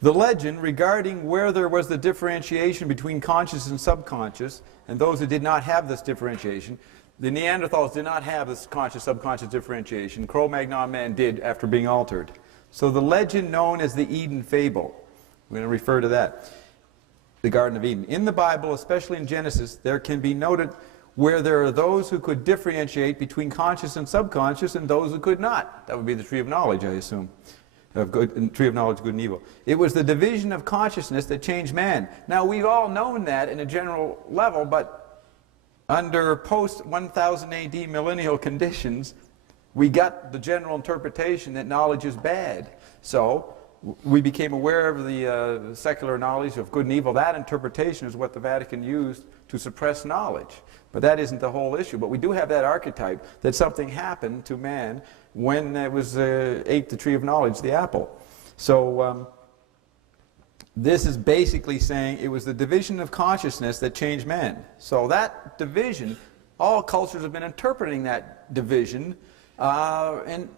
The legend regarding where there was the differentiation between conscious and subconscious, and those who did not have this differentiation, the Neanderthals did not have this conscious-subconscious differentiation. Cro-Magnon man did after being altered. So the legend known as the Eden fable, we're going to refer to that, the Garden of Eden. In the Bible, especially in Genesis, there can be noted where there are those who could differentiate between conscious and subconscious and those who could not. That would be the tree of knowledge, I assume. Tree of knowledge, good and evil. It was the division of consciousness that changed man. Now, we've all known that in a general level, but under post-1000 AD millennial conditions, we got the general interpretation that knowledge is bad. So we became aware of the secular knowledge of good and evil. That interpretation is what the Vatican used to suppress knowledge. But that isn't the whole issue. But we do have that archetype that something happened to man when it was ate the tree of knowledge, the apple. So this is basically saying it was the division of consciousness that changed man. So that division, all cultures have been interpreting that division in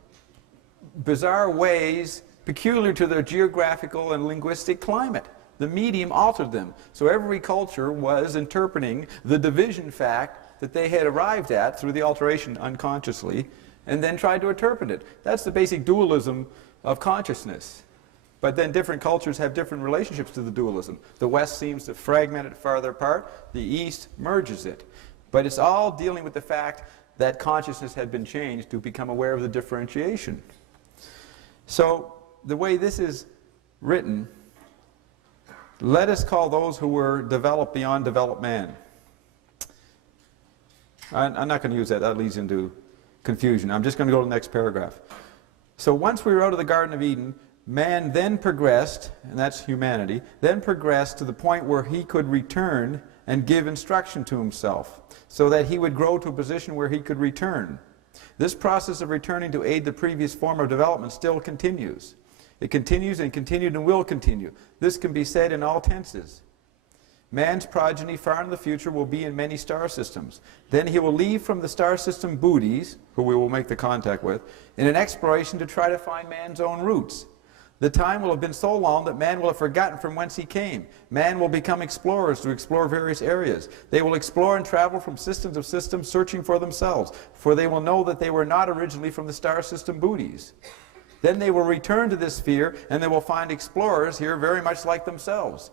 bizarre ways peculiar to their geographical and linguistic climate. The medium altered them. So every culture was interpreting the division fact that they had arrived at through the alteration unconsciously, and then tried to interpret it. That's the basic dualism of consciousness. But then different cultures have different relationships to the dualism. The West seems to fragment it farther apart. The East merges it. But it's all dealing with the fact that consciousness had been changed to become aware of the differentiation. So the way this is written, let us call those who were developed beyond developed man. I'm not going to use that. That leads into confusion. I'm just going to go to the next paragraph. So once we were out of the Garden of Eden, man then progressed, and that's humanity, then progressed to the point where he could return and give instruction to himself, so that he would grow to a position where he could return. This process of returning to aid the previous form of development still continues. It continues and continued and will continue. This can be said in all tenses. Man's progeny far in the future will be in many star systems. Then he will leave from the star system booties, who we will make the contact with, in an exploration to try to find man's own roots. The time will have been so long that man will have forgotten from whence he came. Man will become explorers to explore various areas. They will explore and travel from systems of systems, searching for themselves, for they will know that they were not originally from the star system booties. Then they will return to this sphere, and they will find explorers here very much like themselves.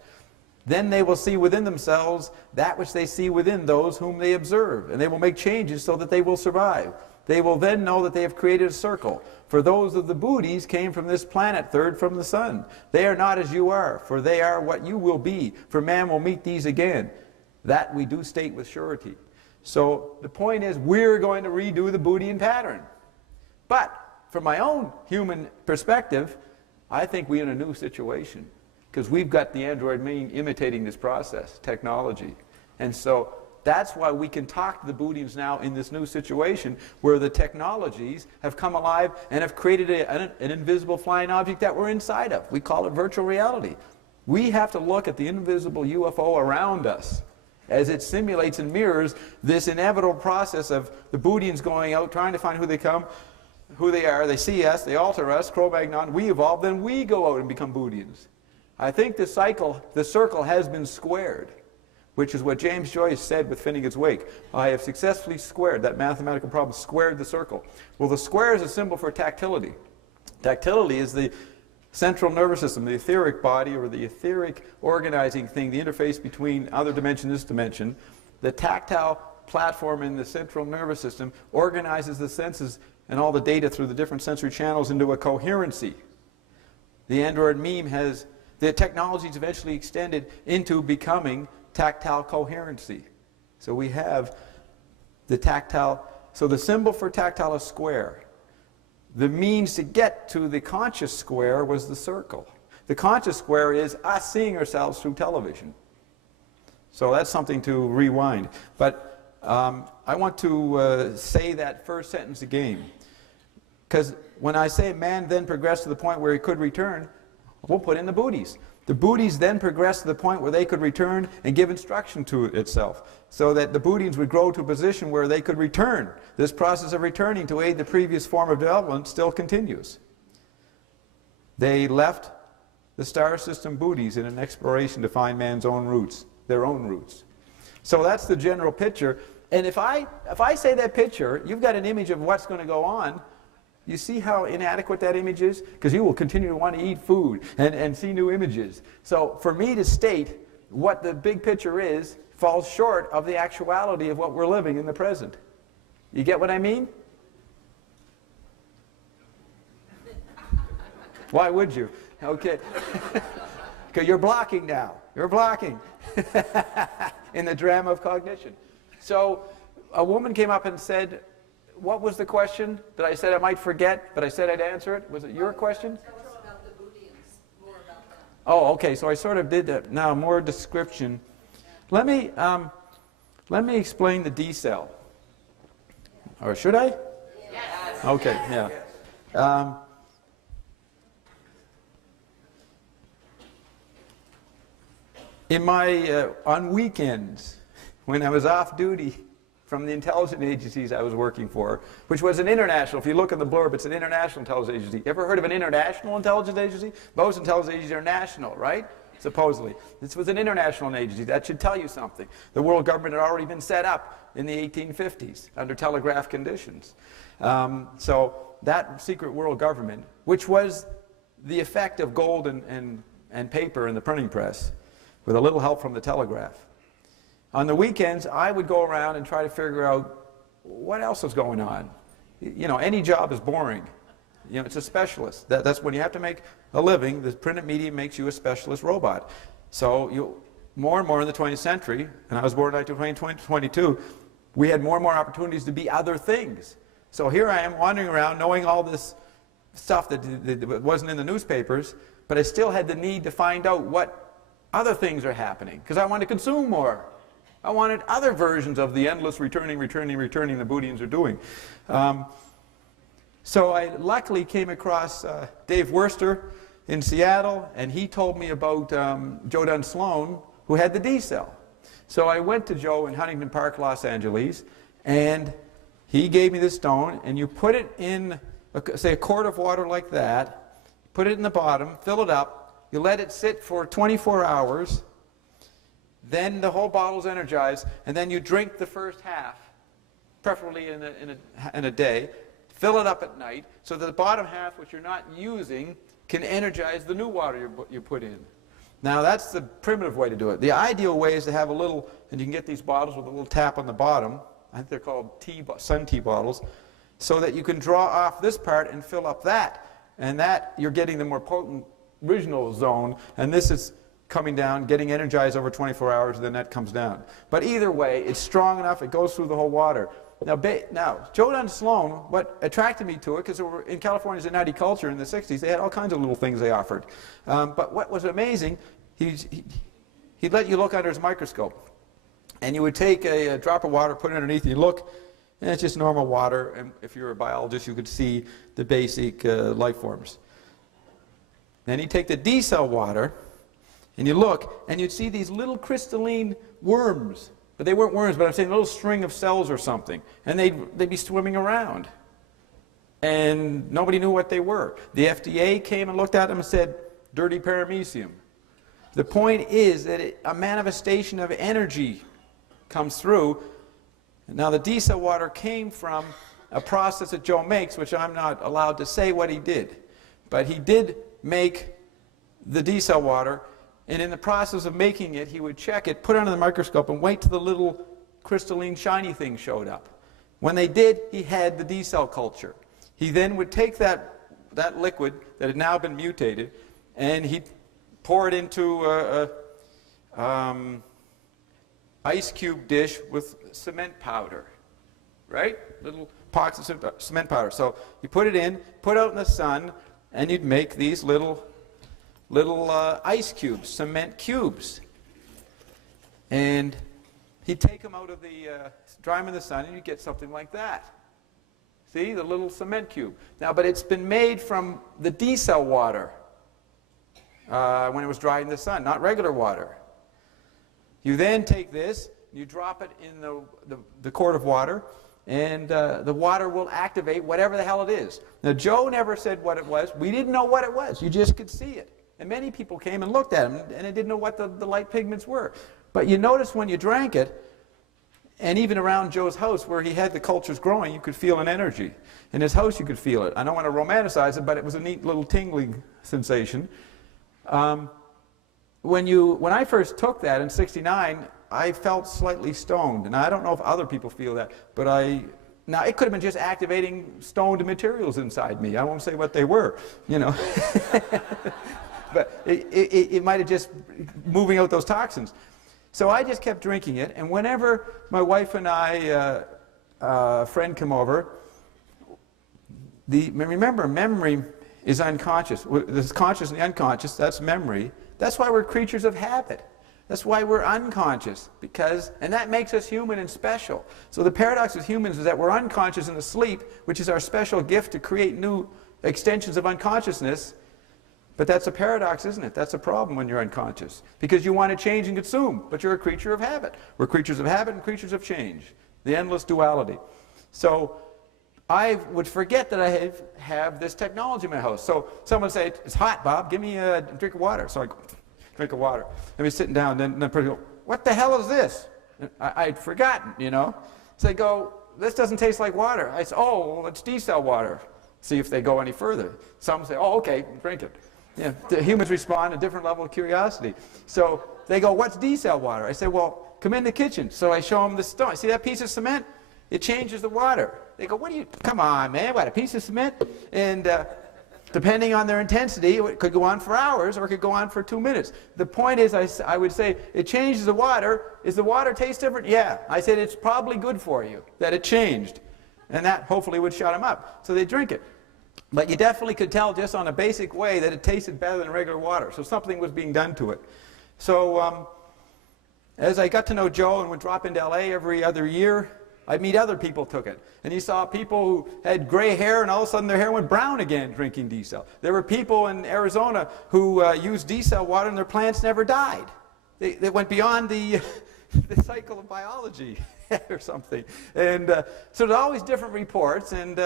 Then they will see within themselves that which they see within those whom they observe, and they will make changes so that they will survive. They will then know that they have created a circle. For those of the booties came from this planet, third from the sun. They are not as you are, for they are what you will be, for man will meet these again. That we do state with surety. So the point is, we're going to redo the Bootian pattern. But from my own human perspective, I think we're in a new situation, because we've got the android meme imitating this process, technology. And so that's why we can talk to the Bootians now in this new situation where the technologies have come alive and have created an invisible flying object that we're inside of. We call it virtual reality. We have to look at the invisible UFO around us as it simulates and mirrors this inevitable process of the Bootians going out, trying to find who they are, they see us, they alter us, Cro-Magnon, we evolve, then we go out and become Bootians. I think the circle has been squared, which is what James Joyce said with Finnegan's Wake. I have successfully squared, that mathematical problem, squared the circle. Well, the square is a symbol for tactility. Tactility is the central nervous system, the etheric body, or the etheric organizing thing, the interface between other dimension and this dimension. The tactile platform in the central nervous system organizes the senses and all the data through the different sensory channels into a coherency. The Android meme has, the technology's eventually extended into becoming tactile coherency. So we have the tactile, so the symbol for tactile is square. The means to get to the conscious square was the circle. The conscious square is us seeing ourselves through television. So that's something to rewind. But I want to say that first sentence again. Because when I say man then progressed to the point where he could return, we'll put in the Booties. The Booties then progressed to the point where they could return and give instruction to itself, so that the Bootians would grow to a position where they could return. This process of returning to aid the previous form of development still continues. They left the star system booties in an exploration to find man's own roots, their own roots. So that's the general picture. And if I say that picture, you've got an image of what's going to go on. You see how inadequate that image is? Because you will continue to want to eat food and see new images. So for me to state what the big picture is falls short of the actuality of what we're living in the present. You get what I mean? Why would you? Okay. Because you're blocking now. You're blocking in the drama of cognition. So a woman came up and said, what was the question that I said I might forget, but I said I'd answer it? Was it your question? Tell us about the Bootians, more about that. Oh, okay. So I sort of did that. Now, more description. Let me explain the D cell. Or should I? Yes. Okay, yeah. In my, on weekends, when I was off duty from the intelligence agencies I was working for, which was an international, if you look at the blurb, it's an international intelligence agency. Ever heard of an international intelligence agency? Most intelligence agencies are national, right? Supposedly. This was an international agency. That should tell you something. The world government had already been set up in the 1850s under telegraph conditions. So that secret world government, which was the effect of gold and paper in the printing press, with a little help from the telegraph. On the weekends, I would go around and try to figure out what else is going on. You know, any job is boring. You know, it's a specialist. That's when you have to make a living. The printed media makes you a specialist robot. So more and more in the 20th century, and I was born in 1922, we had more and more opportunities to be other things. So here I am wandering around knowing all this stuff that wasn't in the newspapers, but I still had the need to find out what other things are happening, because I wanted to consume more. I wanted other versions of the endless returning the Bootians are doing. So I luckily came across Dave Worster in Seattle, and he told me about Joe Dunn Sloan, who had the D cell. So I went to Joe in Huntington Park, Los Angeles, and he gave me this stone, and you put it in, say, a quart of water like that, put it in the bottom, fill it up, you let it sit for 24 hours, then the whole bottle's energized, and then you drink the first half, preferably in a day, fill it up at night, so that the bottom half, which you're not using, can energize the new water you put in. Now that's the primitive way to do it. The ideal way is to have a little, and you can get these bottles with a little tap on the bottom, I think they're called sun tea bottles, so that you can draw off this part and fill up that. And that, you're getting the more potent original zone, and this is coming down, getting energized over 24 hours, and then that comes down. But either way, it's strong enough, it goes through the whole water. Now Joe Dunn Sloan, what attracted me to it, because in California's a nutty culture in the 60s, they had all kinds of little things they offered. But what was amazing, he'd let you look under his microscope. And you would take a drop of water, put it underneath, and you look, and it's just normal water. And if you're a biologist, you could see the basic life forms. Then you take the D cell water, and you look, and you'd see these little crystalline worms. But they weren't worms, but I'm saying a little string of cells or something. And they'd be swimming around. And nobody knew what they were. The FDA came and looked at them and said, dirty paramecium. The point is that a manifestation of energy comes through. Now the D cell water came from a process that Joe makes, which I'm not allowed to say what he did. But he did make the D cell water, and in the process of making it, he would check it, put it under the microscope, and wait till the little crystalline shiny thing showed up. When they did, he had the D cell culture. He then would take that liquid that had now been mutated, and he'd pour it into ice cube dish with cement powder, right? Little pots of cement powder. So you put it in, put it out in the sun, and you'd make these little ice cubes, cement cubes. And he'd take them out of the, dry them in the sun, and you'd get something like that. See, the little cement cube. Now, but it's been made from the D cell water when it was dried in the sun, not regular water. You then take this, you drop it in the quart of water, and the water will activate whatever the hell it is. Now, Joe never said what it was. We didn't know what it was. You just could see it. And many people came and looked at them, and they didn't know what the light pigments were. But you notice when you drank it, and even around Joe's house where he had the cultures growing, you could feel an energy. In his house you could feel it. I don't want to romanticize it, but it was a neat little tingling sensation. When I first took that in '69, I felt slightly stoned. And I don't know if other people feel that, but now it could have been just activating stoned materials inside me. I won't say what they were, you know. But it might have just moving out those toxins. So I just kept drinking it, and whenever my wife and I, a friend come over, remember, memory is unconscious. There's conscious and the unconscious, that's memory. That's why we're creatures of habit. That's why we're unconscious, and that makes us human and special. So the paradox with humans is that we're unconscious and asleep, which is our special gift to create new extensions of unconsciousness. But that's a paradox, isn't it? That's a problem when you're unconscious. Because you want to change and consume, but you're a creature of habit. We're creatures of habit and creatures of change. The endless duality. So I would forget that I have this technology in my house. So someone would say, it's hot, Bob, give me a drink of water. So I go, drink of water. And we're sitting down, and then the person goes, what the hell is this? I'd forgotten, you know. So they go, this doesn't taste like water. I say, oh, well, it's D-cell water. See if they go any further. Some say, oh, okay, drink it. Yeah, the humans respond to a different level of curiosity. So they go, what's D-cell water? I say, well, come in the kitchen. So I show them the stone. See that piece of cement? It changes the water. They go, what do you, come on, man, what, a piece of cement? And depending on their intensity, it could go on for hours or it could go on for 2 minutes. The point is, I would say, it changes the water. Is the water taste different? Yeah. I said, it's probably good for you that it changed. And that hopefully would shut them up. So they drink it. But you definitely could tell just on a basic way that it tasted better than regular water. So something was being done to it. So as I got to know Joe and would drop into LA every other year, I'd meet other people who took it. And you saw people who had gray hair and all of a sudden their hair went brown again drinking D-cell. There were people in Arizona who used D-cell water and their plants never died. They went beyond the cycle of biology or something. And so there's always different reports, and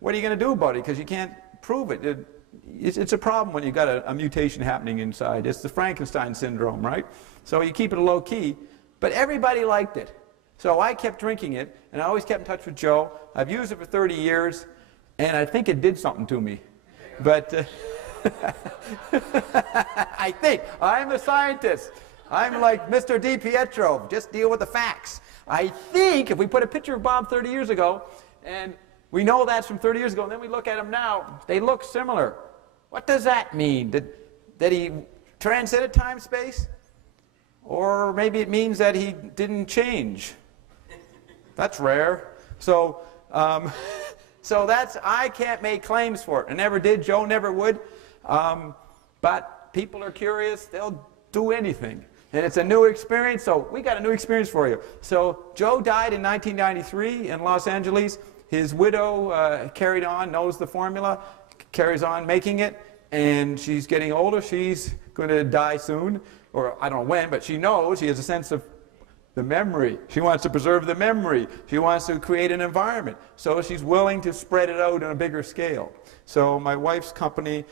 what are you going to do about it? Because you can't prove it. It's a problem when you've got a mutation happening inside. It's the Frankenstein syndrome, right? So you keep it low key. But everybody liked it. So I kept drinking it, and I always kept in touch with Joe. I've used it for 30 years, and I think it did something to me. But I think. I'm a scientist. I'm like Mr. DiPietro. Just deal with the facts. I think if we put a picture of Bob 30 years ago, and we know that's from 30 years ago, and then we look at him now, they look similar. What does that mean? That he transcended time, space? Or maybe it means that he didn't change. That's rare. So, I can't make claims for it. I never did. Joe never would. But people are curious. They'll do anything. And it's a new experience, so we got a new experience for you. So Joe died in 1993 in Los Angeles. His widow carried on, knows the formula, carries on making it, and she's getting older. She's going to die soon, or I don't know when, but she knows. She has a sense of the memory. She wants to preserve the memory. She wants to create an environment. So she's willing to spread it out on a bigger scale. So my wife's company,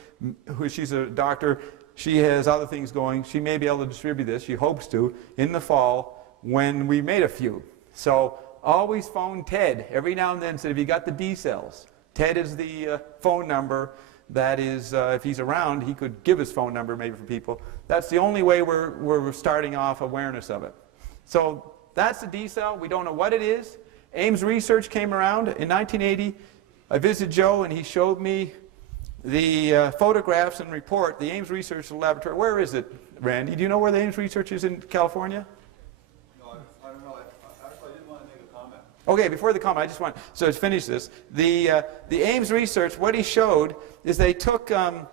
she's a doctor, she has other things going. She may be able to distribute this, she hopes to, in the fall when we made a few. So always phone Ted every now and then, said, have you got the D cells? Ted is the phone number. That is, if he's around, he could give his phone number maybe for people. That's the only way we're starting off awareness of it. So that's the D cell. We don't know what it is. Ames Research came around in 1980. I visited Joe and he showed me the photographs and report, the Ames Research Laboratory. Where is it, Randy? Do you know where the Ames Research is in California? No, I don't know. Actually, I didn't want to make a comment. Okay, before the comment, I just want, so to finish this. The Ames Research, what he showed is they took a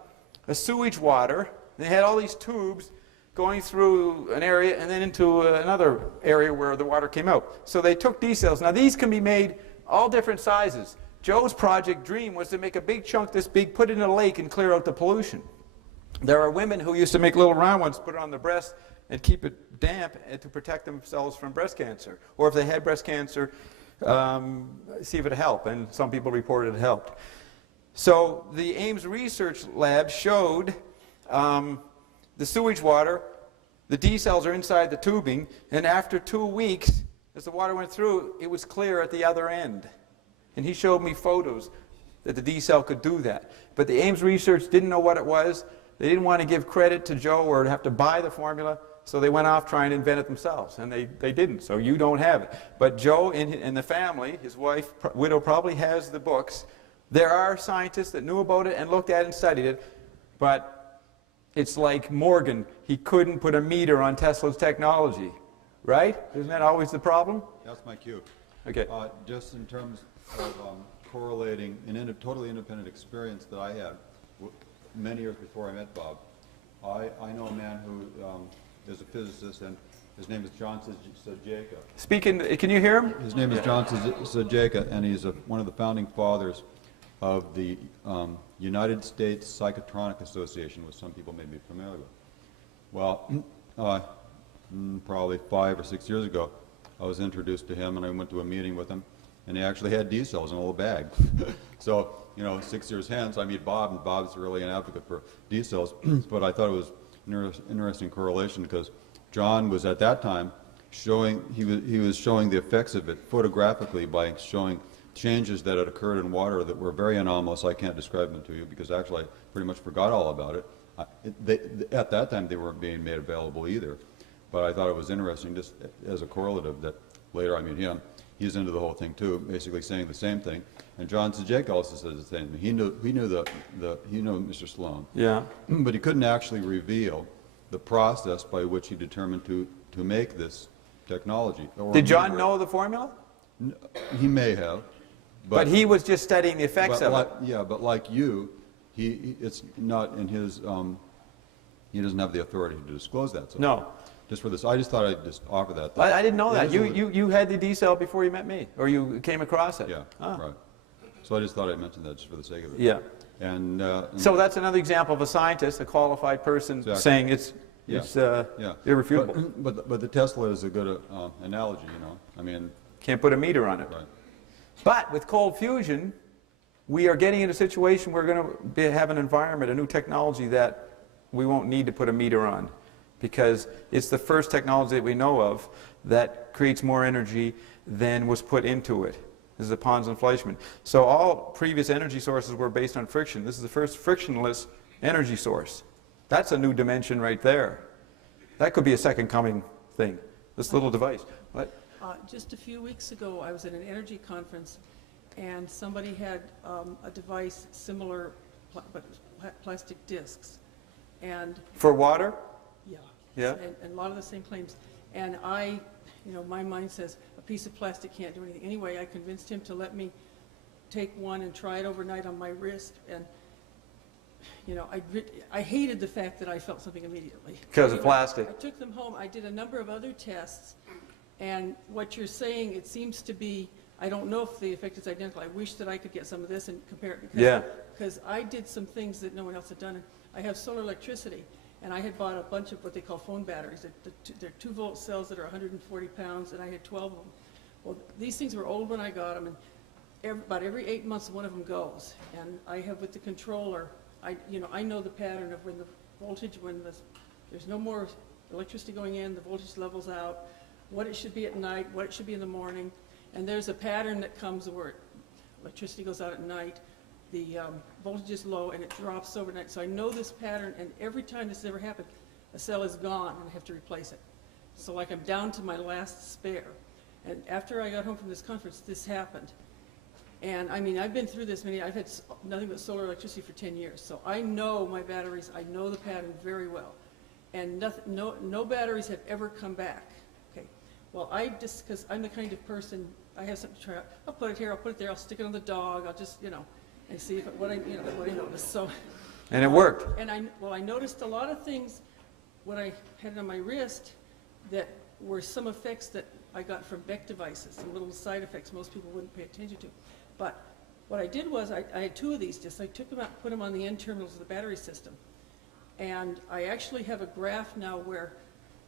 sewage water, they had all these tubes going through an area and then into another area where the water came out. So they took D cells. Now these can be made all different sizes. Joe's project dream was to make a big chunk this big, put it in a lake and clear out the pollution. There are women who used to make little round ones, put it on the breast and keep it damp and to protect themselves from breast cancer. Or if they had breast cancer, see if it helped, and some people reported it helped. So the Ames Research Lab showed the sewage water, the D cells are inside the tubing, and after 2 weeks, as the water went through, it was clear at the other end. And he showed me photos that the D cell could do that. But the Ames research didn't know what it was. They didn't want to give credit to Joe or have to buy the formula, so they went off trying to invent it themselves, and they didn't, so you don't have it. But Joe and the family, his wife, widow, probably has the books. There are scientists that knew about it and looked at it and studied it, but it's like Morgan. He couldn't put a meter on Tesla's technology, right? Isn't that always the problem? That's my cue. Okay. Just in terms of correlating an totally independent experience that I had many years before I met Bob, I know a man who is a physicist, and his name is John Sajeka. Can you hear him? His name is John Sajeka, and he's one of the founding fathers of the United States Psychotronic Association, which some people may be familiar with. Well, probably 5 or 6 years ago, I was introduced to him, and I went to a meeting with him, and he actually had D cells in a little bag. So, 6 years hence, I meet Bob, and Bob's really an advocate for D cells, but I thought it was an interesting correlation because John was at that time he was showing the effects of it photographically by showing changes that had occurred in water that were very anomalous. I can't describe them to you because actually I pretty much forgot all about it. At that time they weren't being made available either, but I thought it was interesting just as a correlative that later I meet him. He's into the whole thing too, basically saying the same thing. And John Sajek also says the same thing. He knew Mr. Sloan. Yeah. But he couldn't actually reveal the process by which he determined to make this technology. Did John know the formula? He may have. But he was just studying the effects of it. Yeah, but like you, it's not in his, he doesn't have the authority to disclose that. So No. Just for this, I just thought I'd just offer that. I didn't know that. You had the D cell before you met me, or you came across it. Yeah, right. So I just thought I'd mention that just for the sake of it. Yeah. And so that's another example of a scientist, a qualified person, saying it's irrefutable. But the Tesla is a good analogy, I mean, can't put a meter on it. Right. But with cold fusion, we are getting in a situation where we're going to have an environment, a new technology that we won't need to put a meter on, because it's the first technology that we know of that creates more energy than was put into it. This is the Pons-Fleischmann. So all previous energy sources were based on friction. This is the first frictionless energy source. That's a new dimension right there. That could be a second coming thing, this little device. What? Just a few weeks ago, I was at an energy conference, and somebody had a device similar, but plastic discs. And for water? Yeah. And a lot of the same claims. And my mind says a piece of plastic can't do anything. Anyway, I convinced him to let me take one and try it overnight on my wrist. And, I hated the fact that I felt something immediately. Because of plastic. I took them home. I did a number of other tests. And what you're saying, it seems to be, I don't know if the effect is identical. I wish that I could get some of this and compare it. Because I did some things that no one else had done. And I have solar electricity. And I had bought a bunch of what they call phone batteries. They're 2-volt cells that are 140 pounds, and I had 12 of them. Well, these things were old when I got them, and about every 8 months one of them goes. And I have with the controller, I know the pattern of when the voltage, there's no more electricity going in, the voltage levels out, what it should be at night, what it should be in the morning. And there's a pattern that comes where electricity goes out at night, the voltage is low, and it drops overnight. So I know this pattern, and every time this has ever happened, a cell is gone, and I have to replace it. So like I'm down to my last spare. And after I got home from this conference, this happened. And I mean, I've been through this I've had nothing but solar electricity for 10 years. So I know my batteries, I know the pattern very well. And no batteries have ever come back. Okay. Well, because I'm the kind of person, I have something to try out. I'll put it here, I'll put it there, I'll stick it on the dog, I'll just, and see what I notice. So, and it worked. And I noticed a lot of things when I had it on my wrist that were some effects that I got from Beck devices, some little side effects most people wouldn't pay attention to. But what I did was I had 2 of these discs. I took them out, put them on the end terminals of the battery system, and I actually have a graph now where,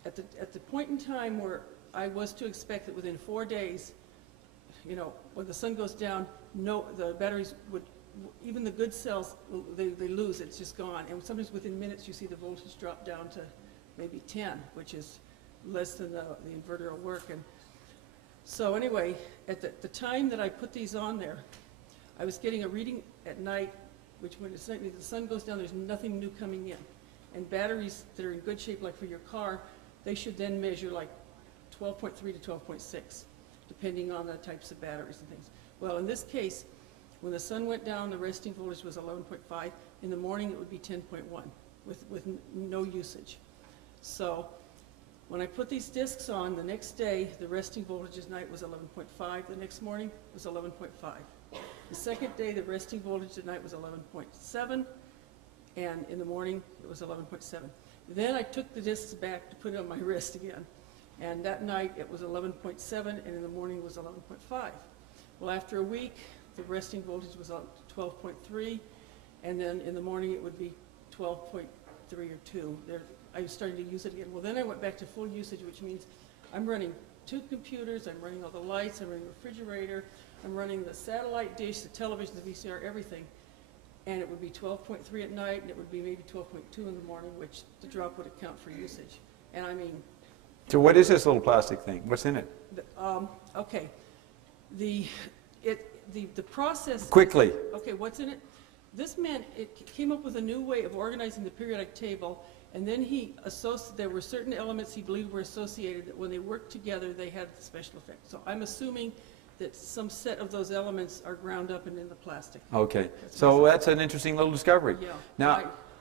at the point in time where I was to expect that within 4 days, when the sun goes down, the batteries would even the good cells, they lose, it's just gone. And sometimes within minutes, you see the voltage drop down to maybe 10, which is less than the inverter will work. And so anyway, at the time that I put these on there, I was getting a reading at night, which when the sun goes down, there's nothing new coming in. And batteries that are in good shape, like for your car, they should then measure like 12.3 to 12.6, depending on the types of batteries and things. Well, in this case, when the sun went down, the resting voltage was 11.5. In the morning, it would be 10.1 with no usage. So when I put these discs on, the next day, the resting voltage at night was 11.5. The next morning was 11.5. The second day, the resting voltage at night was 11.7. And in the morning, it was 11.7. Then I took the discs back to put it on my wrist again. And that night, it was 11.7, and in the morning, it was 11.5. Well, after a week, the resting voltage was up to 12.3, and then in the morning, it would be 12.3 or 2. I was starting to use it again. Well, then I went back to full usage, which means I'm running 2 computers, I'm running all the lights, I'm running the refrigerator, I'm running the satellite dish, the television, the VCR, everything. And it would be 12.3 at night, and it would be maybe 12.2 in the morning, which the drop would account for usage. And I mean... So what is this little plastic thing? What's in it? Okay. The process... Quickly. Okay, what's in it? This man, it came up with a new way of organizing the periodic table, and then there were certain elements he believed were associated that when they worked together, they had the special effect. So I'm assuming that some set of those elements are ground up and in the plastic. Okay, so that's an interesting little discovery. Yeah.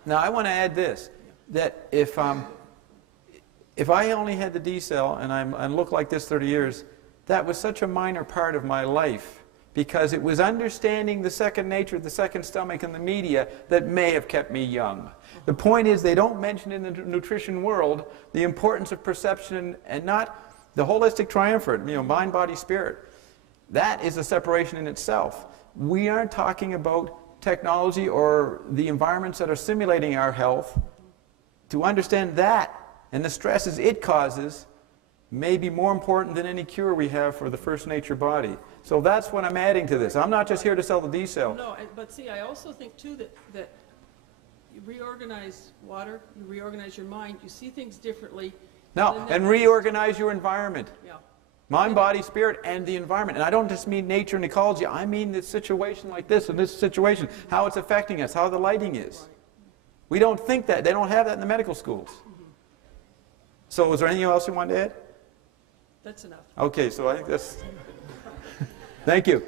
Now I want to add this, that if I only had the D cell and I looked like this 30 years, that was such a minor part of my life because it was understanding the second nature, the second stomach, and the media that may have kept me young. The point is they don't mention in the nutrition world the importance of perception and not the holistic triumvirate, mind, body, spirit. That is a separation in itself. We aren't talking about technology or the environments that are simulating our health. To understand that and the stresses it causes may be more important than any cure we have for the first nature body. So that's what I'm adding to this. I'm not just here to sell the D cell. No, but see, I also think too that you reorganize water, you reorganize your mind, you see things differently. No, and reorganize your environment. Yeah. Mind, body, spirit, and the environment. And I don't just mean nature and ecology. I mean this situation like this and this situation, how it's affecting us, how the lighting is. We don't think that. They don't have that in the medical schools. So is there anything else you want to add? That's enough. Okay, so I think that's... Thank you.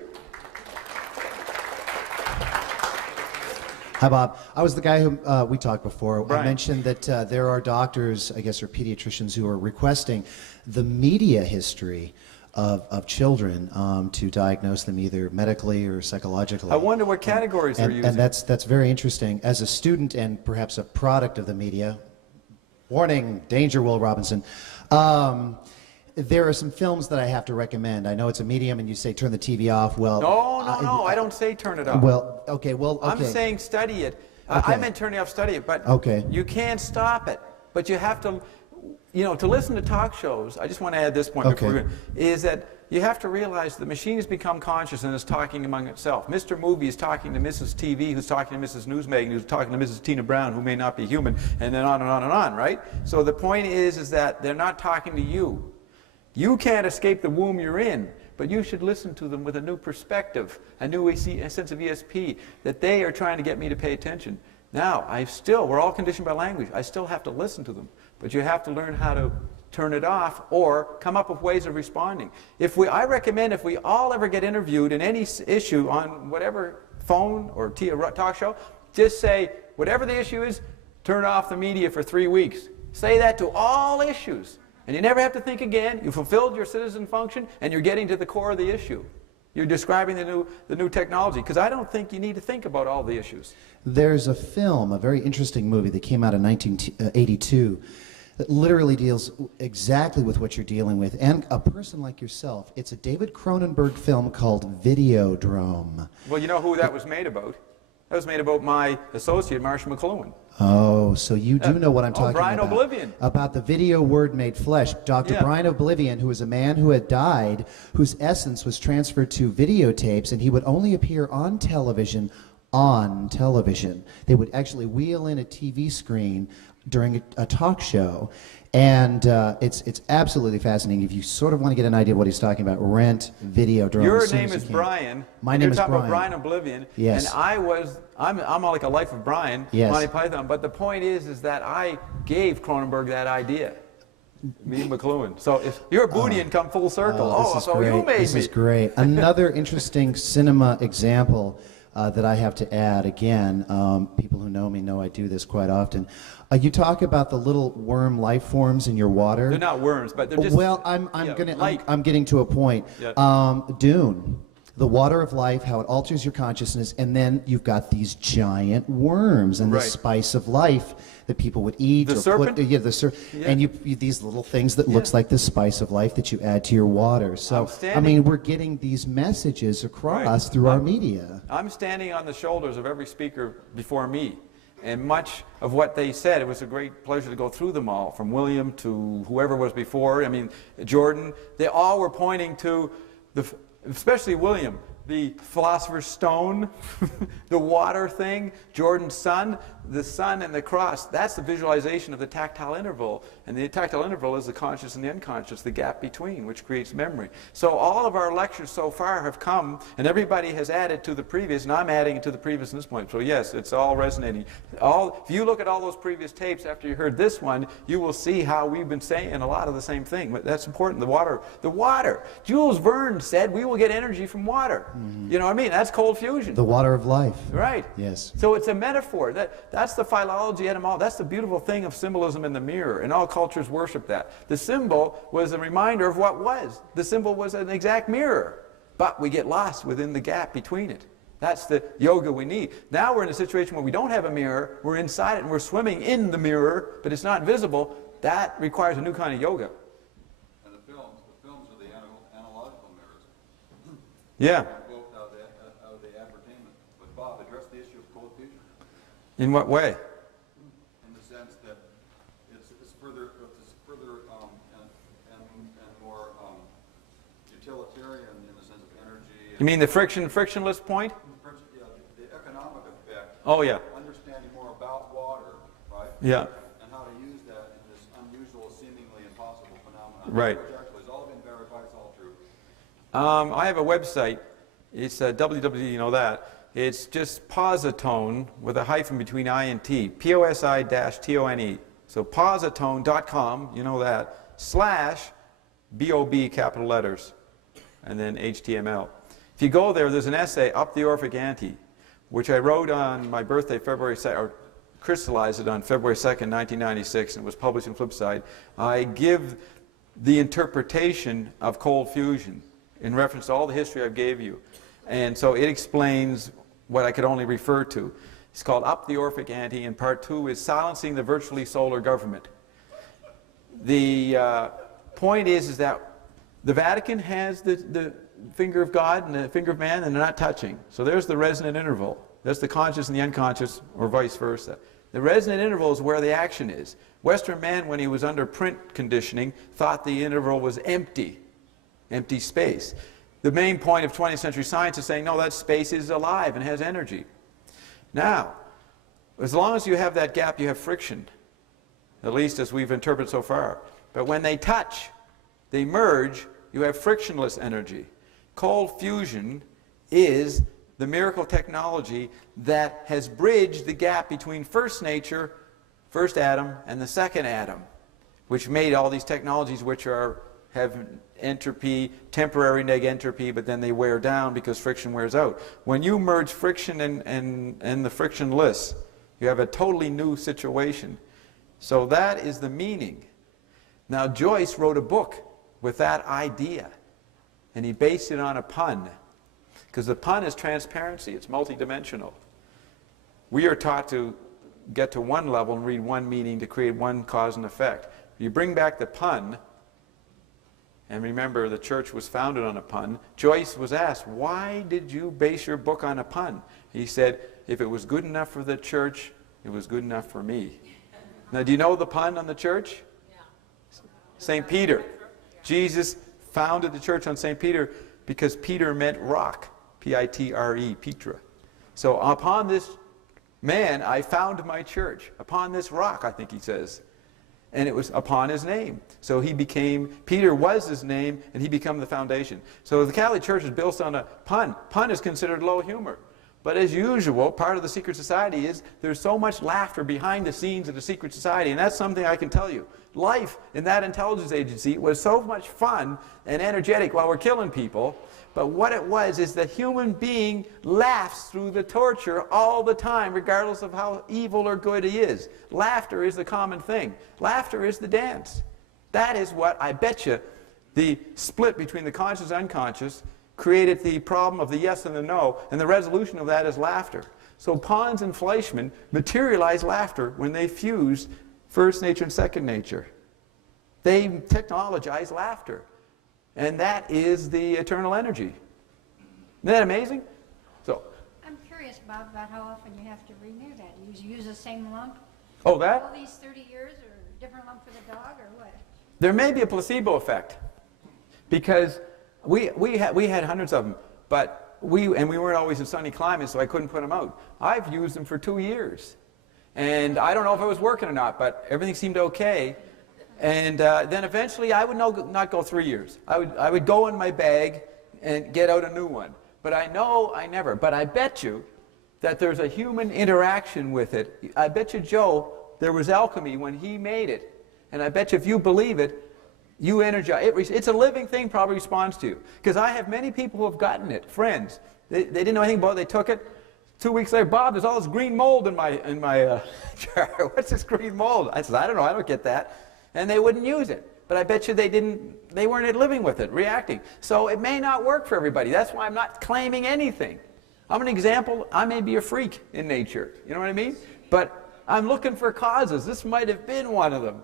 Hi, Bob. I was the guy who we talked before. Brian. I mentioned that there are doctors, I guess, or pediatricians who are requesting the media history of children to diagnose them either medically or psychologically. I wonder what categories they're using. And that's very interesting. As a student and perhaps a product of the media, warning, danger, Will Robinson. There are some films that I have to recommend. I know it's a medium and you say turn the TV off. Well, No, I don't say turn it off. Well, okay. I'm saying study it. Okay. I meant turning off, study it, but okay. You can't stop it. But you have to, to listen to talk shows, I just want to add this point before Okay. is that you have to realize the machine has become conscious and is talking among itself. Mr. Movie is talking to Mrs. TV, who's talking to Mrs. Newsmagan, who's talking to Mrs. Tina Brown, who may not be human, and then on and on and on, right? So the point is that they're not talking to you. You can't escape the womb you're in, but you should listen to them with a new perspective, a sense of ESP, that they are trying to get me to pay attention. Now, we're all conditioned by language. I still have to listen to them, but you have to learn how to turn it off or come up with ways of responding. I recommend if we all ever get interviewed in any issue on whatever phone or talk show, just say, whatever the issue is, turn off the media for 3 weeks. Say that to all issues. And you never have to think again. You fulfilled your citizen function, and you're getting to the core of the issue. You're describing the new technology, because I don't think you need to think about all the issues. There's a film, a very interesting movie that came out in 1982 that literally deals exactly with what you're dealing with. And a person like yourself, it's a David Cronenberg film called Videodrome. Well, you know who that was made about? That was made about my associate, Marcia McLuhan. Oh, so you do know what I'm talking Brian about. Oblivion. About the video word made flesh. Dr. Yeah. Brian Oblivion, who was a man who had died, whose essence was transferred to videotapes, and he would only appear on television on television. They would actually wheel in a TV screen during a talk show, and it's absolutely fascinating. If you sort of want to get an idea of what he's talking about, rent video drone. Your as soon name as is you can. Brian. My and name you're is talking Brian. about Brian Oblivion. Yes. And I'm like a Life of Brian, Yes. Monty Python. But the point is that I gave Cronenberg that idea. Me and McLuhan. So if you're a Bootian, come full circle. This is so great. you made This me. is great. Another interesting cinema example that I have to add. Again, people who know me know I do this quite often. You talk about the little worm life forms in your water. They're not worms, but they're just. Well, light. I'm getting to a point. Yeah. Dune, the water of life, how it alters your consciousness, and then you've got these giant worms and the Right. spice of life that people would eat. The serpent? Yeah. And you these little things that looks like the spice of life that you add to your water. So I standing- mean, we're getting these messages across Right. through our media. I'm standing on the shoulders of every speaker before me. And much of what they said, it was a great pleasure to go through them all, from William to whoever was before. I mean, Jordan, they all were pointing to, especially William, the philosopher's stone, the water thing, Jordan's sun, the sun and the cross. That's the visualization of the tactile interval. And the tactile interval is the conscious and the unconscious, the gap between, which creates memory. So all of our lectures so far have come, and everybody has added to the previous, and I'm adding to the previous at this point. So yes, it's all resonating. If you look at all those previous tapes after you heard this one, you will see how we've been saying a lot of the same thing. But that's important, the water. The water. Jules Verne said we will get energy from water. You know what I mean? That's cold fusion. The water of life. Right. Yes. So it's a metaphor. That's the philology etymology. That's the beautiful thing of symbolism in the mirror, and all cultures worship that. The symbol was a reminder of what was. The symbol was an exact mirror, but we get lost within the gap between it. That's the yoga we need. Now we're in a situation where we don't have a mirror, we're inside it, and we're swimming in the mirror, but it's not visible. That requires a new kind of yoga. And the films are the analogical mirrors. Yeah. Both out of the advertainment. But Bob, address the issue of cold fusion In what way? in the sense that it's further and more utilitarian in the sense of energy. You mean the frictionless point? The economic effect. Oh, yeah. Understanding more about water, right? Yeah. And how to use that in this unusual, seemingly impossible phenomenon. Right. Which actually has all been verified, it's all true. I have a website. It's www, you know that. It's just Positone with a hyphen between I and T. POSI-TONE. So positone.com, you know that, /BOB, capital letters, and then HTML. If you go there, there's an essay, Up the Orphic Ante, which I wrote on my birthday, February 2nd, or crystallized it on February 2nd, 1996, and it was published in Flipside. I give the interpretation of cold fusion in reference to all the history I gave you. And so it explains what I could only refer to. It's called Up the Orphic Ante, and part 2 is Silencing the Virtually Solar Government. The point is that the Vatican has the finger of God and the finger of man, and they're not touching. So there's the resonant interval. That's the conscious and the unconscious, or vice versa. The resonant interval is where the action is. Western man, when he was under print conditioning, thought the interval was empty space. The main point of 20th century science is saying, no, that space is alive and has energy. Now, as long as you have that gap, you have friction, at least as we've interpreted so far. But when they touch, they merge, you have frictionless energy. Cold fusion is the miracle technology that has bridged the gap between first nature, first atom, and the second atom, which made all these technologies which have entropy, temporary negentropy, but then they wear down because friction wears out. When you merge friction and the frictionless, you have a totally new situation. So that is the meaning. Now Joyce wrote a book with that idea, and he based it on a pun, because the pun is transparency, it's multidimensional. We are taught to get to one level and read one meaning to create one cause and effect. You bring back the pun, and remember, the church was founded on a pun. Joyce was asked, why did you base your book on a pun? He said, if it was good enough for the church, it was good enough for me. Now, do you know the pun on the church? Yeah. St. Peter. Jesus founded the church on St. Peter because Peter meant rock, P-I-T-R-E, Petra. So upon this man, I found my church. Upon this rock, I think he says. And it was upon his name. So he became, Peter was his name, and he became the foundation. So the Catholic Church is built on a pun. Pun is considered low humor. But as usual, part of the secret society is there's so much laughter behind the scenes of the secret society, and that's something I can tell you. Life in that intelligence agency was so much fun and energetic while we're killing people, but what it was is the human being laughs through the torture all the time, regardless of how evil or good he is. Laughter is the common thing. Laughter is the dance. That is what, I bet you, the split between the conscious and unconscious created the problem of the yes and the no, and the resolution of that is laughter. So Pons and Fleischmann materialized laughter when they fused first nature and second nature. They technologized laughter. And that is the eternal energy. Isn't that amazing? So, I'm curious, Bob, about how often you have to renew that. You use the same lump oh, that? all these 30 years, or a different lump for the dog, or what? There may be a placebo effect. Because we had hundreds of them, but we weren't always in sunny climates, so I couldn't put them out. I've used them for 2 years. And I don't know if it was working or not, but everything seemed okay. And then eventually I would not go 3 years. I would go in my bag and get out a new one. But I know I never. But I bet you that there's a human interaction with it. I bet you, Joe, there was alchemy when he made it. And I bet you if you believe it, you energize it. It's a living thing, probably responds to you. Because I have many people who have gotten it, friends. They didn't know anything about it. They took it. 2 weeks later, Bob, there's all this green mold in my jar. What's this green mold? I said, I don't know. I don't get that. And they wouldn't use it. But I bet you they weren't living with it, reacting. So it may not work for everybody. That's why I'm not claiming anything. I'm an example. I may be a freak in nature. You know what I mean? But I'm looking for causes. This might have been one of them.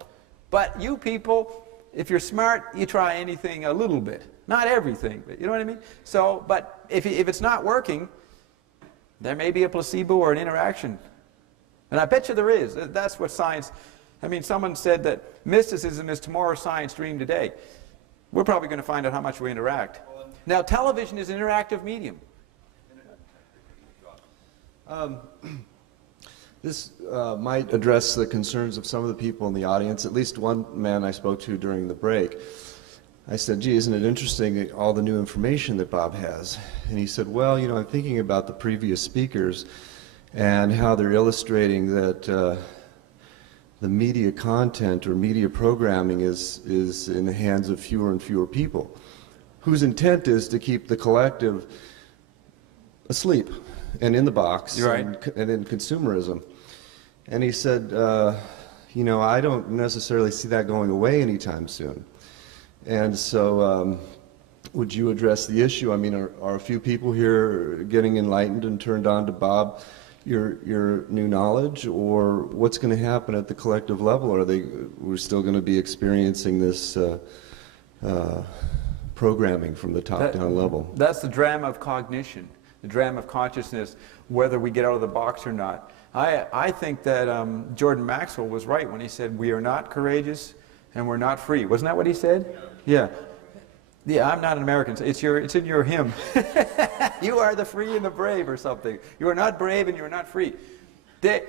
But you people, if you're smart, you try anything a little bit. Not everything, but you know what I mean? So, but if it's not working, there may be a placebo or an interaction. And I bet you there is. That's what science... I mean, someone said that mysticism is tomorrow's science, dream today. We're probably going to find out how much we interact. Now, television is an interactive medium. This might address the concerns of some of the people in the audience. At least one man I spoke to during the break. I said, gee, isn't it interesting all the new information that Bob has? And he said, well, you know, I'm thinking about the previous speakers and how they're illustrating that the media content or media programming is in the hands of fewer and fewer people, whose intent is to keep the collective asleep and in the box. Right. and in consumerism. And he said, you know, I don't necessarily see that going away anytime soon. And so would you address the issue? I mean, are a few people here getting enlightened and turned on to Bob, your new knowledge, or what's going to happen at the collective level? Are we're still going to be experiencing this programming from the top-down level? That's the drama of cognition, the drama of consciousness, whether we get out of the box or not. I think that Jordan Maxwell was right when he said we are not courageous and we're not free. Wasn't that what he said? Yeah. Yeah, I'm not an American. It's in your hymn. You are the free and the brave, or something. You are not brave and you are not free. I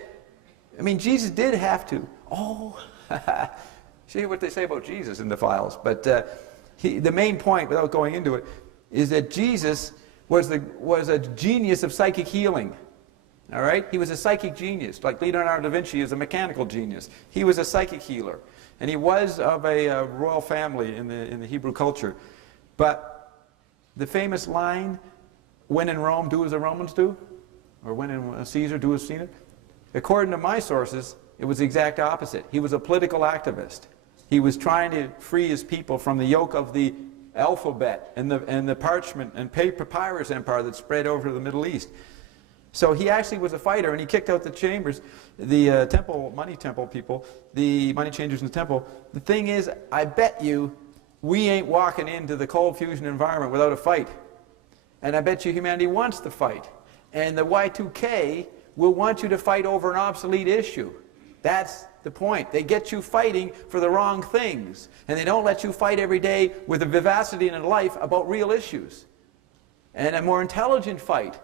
mean, Jesus did have to. Oh, see what they say about Jesus in the files. But the main point, without going into it, is that Jesus was a genius of psychic healing. All right, he was a psychic genius, like Leonardo da Vinci is a mechanical genius. He was a psychic healer, and he was of a royal family in the Hebrew culture. But the famous line, when in Rome, do as the Romans do, or when in Caesar, do as Caesar, according to my sources, it was the exact opposite. He was a political activist. He was trying to free his people from the yoke of the alphabet and the parchment and papyrus empire that spread over to the Middle East. So he actually was a fighter, and he kicked out the chambers, the money temple people, the money changers in the temple. The thing is, I bet you, we ain't walking into the cold fusion environment without a fight. And I bet you humanity wants to fight. And the Y2K will want you to fight over an obsolete issue. That's the point. They get you fighting for the wrong things. And they don't let you fight every day with a vivacity in life about real issues. And a more intelligent fight.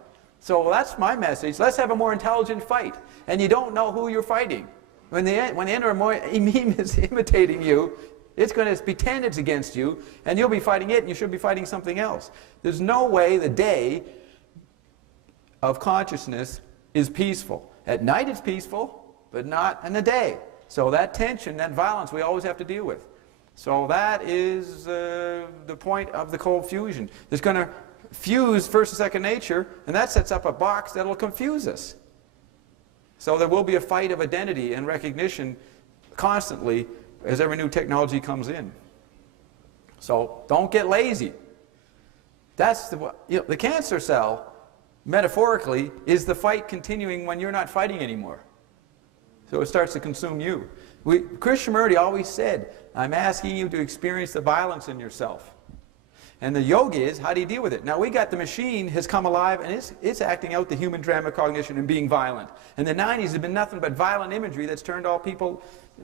So that's my message. Let's have a more intelligent fight. And you don't know who you're fighting. When the enemy is imitating you, it's going to pretend it's against you, and you'll be fighting it, and you should be fighting something else. There's no way the day of consciousness is peaceful. At night it's peaceful, but not in the day. So that tension, that violence, we always have to deal with. So that is the point of the cold fusion. It's going to fuse first and second nature, and that sets up a box that will confuse us. So there will be a fight of identity and recognition constantly as every new technology comes in. So don't get lazy. That's the cancer cell, metaphorically, is the fight continuing when you're not fighting anymore. So it starts to consume you. Krishnamurti always said, I'm asking you to experience the violence in yourself. And the yoga is, how do you deal with it? Now we got the machine has come alive and it's acting out the human drama cognition and being violent. In the 90s have been nothing but violent imagery that's turned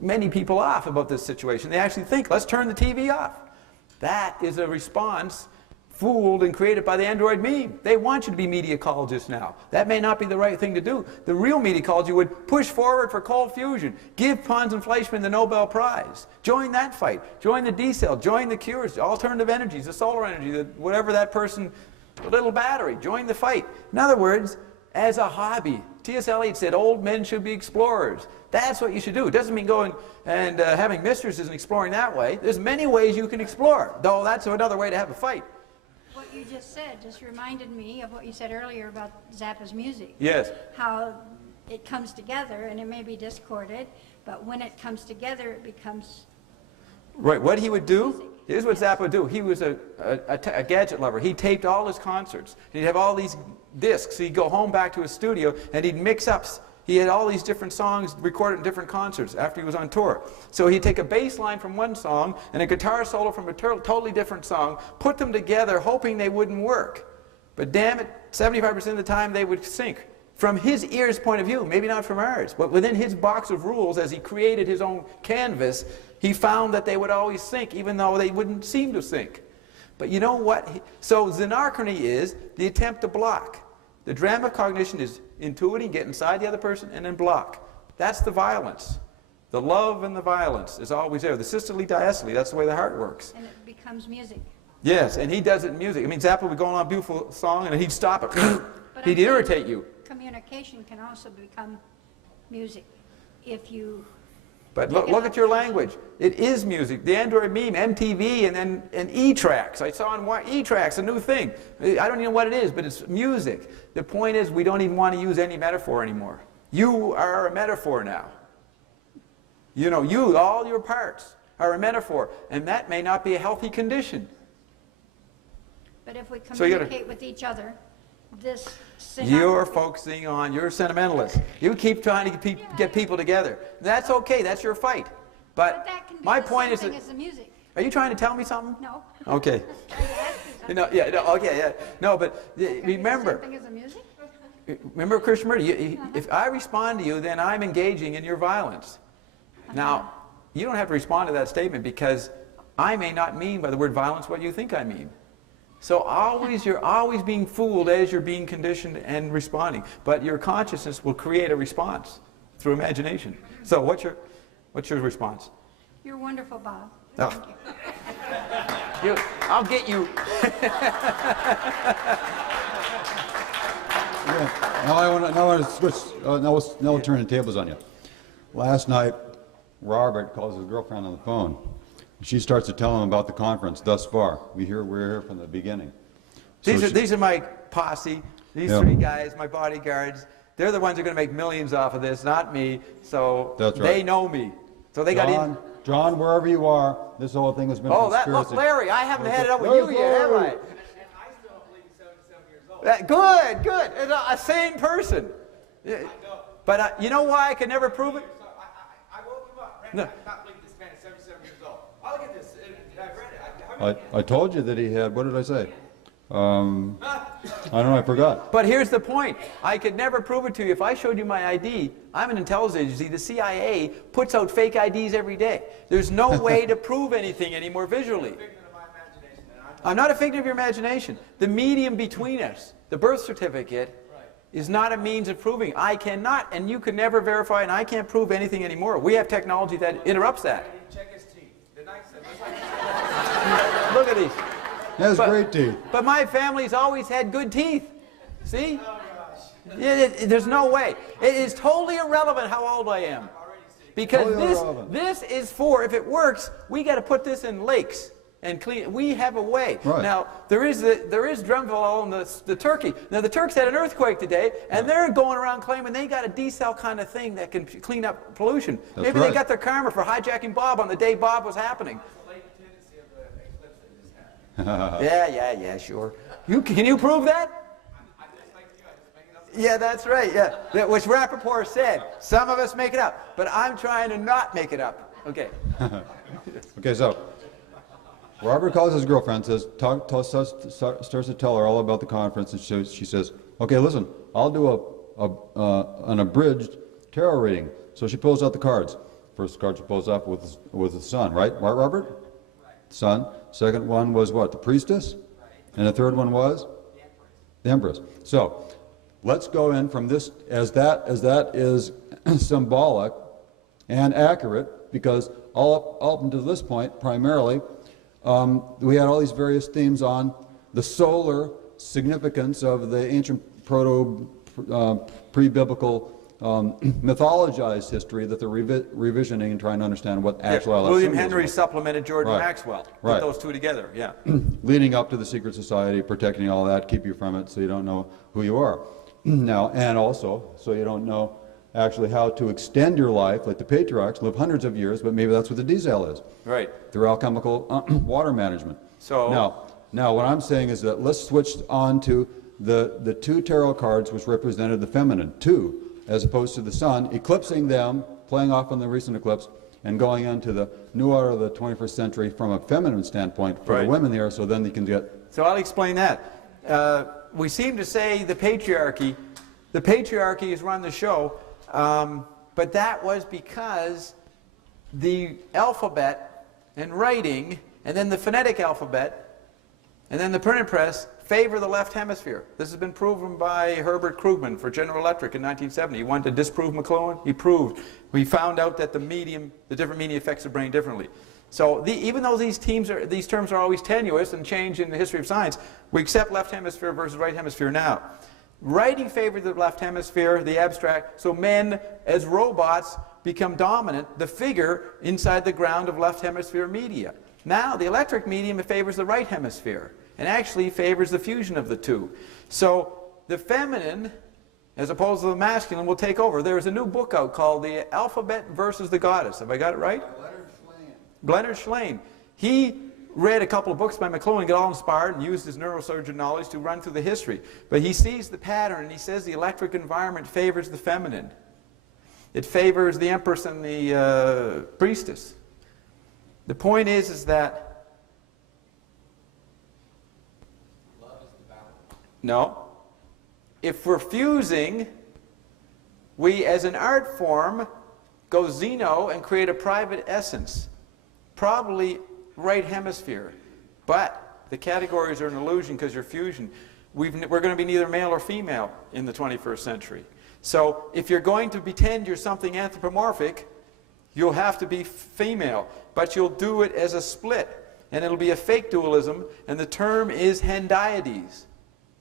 many people off about this situation. They actually think, let's turn the TV off. That is a response fooled and created by the Android meme. They want you to be mediacologists now. That may not be the right thing to do. The real mediacology would push forward for cold fusion. Give Pons and Fleischmann the Nobel Prize. Join that fight. Join the D-cell. Join the cures, alternative energies, the solar energy, whatever that person, the little battery. Join the fight. In other words, as a hobby. T.S. Eliot said old men should be explorers. That's what you should do. It doesn't mean going and having mistresses and exploring that way. There's many ways you can explore, though that's another way to have a fight. What you just said just reminded me of what you said earlier about Zappa's music. Yes. How it comes together, and it may be discorded, but when it comes together, it becomes... Right, what he would do, music. here's what Yes. Zappa would do. He was a gadget lover. He taped all his concerts. He'd have all these discs. He'd go home back to his studio, and he'd mix up. He had all these different songs recorded in different concerts after he was on tour. So he'd take a bass line from one song and a guitar solo from a totally different song, put them together hoping they wouldn't work. But damn it, 75% of the time they would sync. From his ear's point of view, maybe not from ours, but within his box of rules as he created his own canvas, he found that they would always sync even though they wouldn't seem to sync. But you know what? So xenarchrony is the attempt to block. The drama of cognition is intuiting, get inside the other person, and then block. That's the violence. The love and the violence is always there. The systole, diastole, that's the way the heart works. And it becomes music. Yes, and he does it in music. I mean, Zappa would go on a beautiful song, and he'd stop it. But He'd I'm irritate saying you. Communication can also become music if you... But look at your language. It is music. The Android meme, MTV, and E-Tracks. I saw on E-Tracks, a new thing. I don't even know what it is, but it's music. The point is we don't even want to use any metaphor anymore. You are a metaphor now. You know, all your parts are a metaphor, and that may not be a healthy condition. But if we So you communicate with each other, this... You're focusing on, you're a sentimentalist. You keep trying to get people together. That's okay, that's your fight. But that can be my the point same is thing that, as the music. are you trying to tell me something? No. Okay. Trying to ask you something. No, yeah, no, okay, yeah. No, but Can it be the remember, same thing as the music? remember Krishnamurti, if I respond to you, then I'm engaging in your violence. Now, you don't have to respond to that statement because I may not mean by the word violence what you think I mean. So you're always being fooled as you're being conditioned and responding. But your consciousness will create a response through imagination. So what's your response? You're wonderful, Bob. Oh. Thank you. I'll get you. Yeah. Now I want to switch. Now we'll turn the tables on you. Last night, Robert calls his girlfriend on the phone. She starts to tell him about the conference thus far. We're here from the beginning. These are my posse. These three guys, my bodyguards. They're the ones who are going to make millions off of this, not me. So That's right. they know me. So they got in. John, wherever you are, this whole thing has been a conspiracy. Look, Larry, I haven't had it up with you yet, have I? Good. It's a sane person. But you know why I could never prove it? I woke him up. No. I cannot believe this man is 77 years old. Oh, look at this. I've read it. I told you that he had, what did I say? I don't know, I forgot. But here's the point. I could never prove it to you. If I showed you my ID, I'm an intelligence agency. The CIA puts out fake IDs every day. There's no way to prove anything anymore visually. I'm not a figment of your imagination. The medium between us, the birth certificate, is not a means of proving. I cannot, and you could never verify, and I can't prove anything anymore. We have technology that interrupts that. Check his teeth. The knife said, Look at these. He has great teeth. But my family's always had good teeth. See? There's no way. It is totally irrelevant how old I am. Because this is for, if it works, we got to put this in lakes and clean. We have a way. Right. Now, there is Drumville and the Turkey. Now, the Turks had an earthquake today, and they're going around claiming they got a decel kind of thing that can clean up pollution. That's Maybe right. they got their karma for hijacking Bob on the day Bob was happening. Yeah, sure. Can you prove that? Yeah, that's right, yeah. Which Rappaport said. Some of us make it up, but I'm trying to not make it up. Okay. Okay, so Robert calls his girlfriend, starts to tell her all about the conference, and she says, okay, listen, I'll do an abridged tarot reading. So she pulls out the cards. First card she pulls up was the sun, right? Right, Robert? Sun. Second one was what? The priestess? And the third one was? The empress. So let's go in from this, as that is symbolic and accurate, because all up until this point, primarily, we had all these various themes on the solar significance of the ancient pre-biblical mythologized history that they're revisioning and trying to understand what actual William Henry supplemented Jordan Right. Maxwell. Put Right. those two together, yeah. leading up to the secret society, protecting all that, keep you from it so you don't know who you are. Now, and also, so you don't know actually how to extend your life, like the patriarchs live hundreds of years, but maybe that's what the diesel is. Right. Through alchemical water management. So now what I'm saying is that let's switch on to the two tarot cards which represented the feminine, two, as opposed to the sun, eclipsing them, playing off on the recent eclipse, and going into the new order of the 21st century from a feminine standpoint for the women there, so then they can get... So I'll explain that. We seem to say the patriarchy has run the show, but that was because the alphabet and writing, and then the phonetic alphabet, and then the printing press favor the left hemisphere. This has been proven by Herbert Krugman for General Electric in 1970. He wanted to disprove McLuhan. He proved. We found out that the different medium affects the brain differently. So even though these terms are always tenuous and change in the history of science, we accept left hemisphere versus right hemisphere now. Writing favored the left hemisphere, the abstract, so men as robots become dominant, the figure inside the ground of left hemisphere media. Now the electric medium favors the right hemisphere and actually favors the fusion of the two. So the feminine, as opposed to the masculine, will take over. There is a new book out called The Alphabet versus the Goddess. Have I got it right? Leonard Shlain. He read a couple of books by McLuhan, got all inspired, and used his neurosurgeon knowledge to run through the history. But he sees the pattern, and he says the electric environment favors the feminine. It favors the empress and the priestess. The point is that... No. If we're fusing, we as an art form go Xeno and create a private essence. Probably right hemisphere. But the categories are an illusion because you're fusion. We're going to be neither male or female in the 21st century. So if you're going to pretend you're something anthropomorphic, you'll have to be female. But you'll do it as a split. And it'll be a fake dualism. And the term is hendiades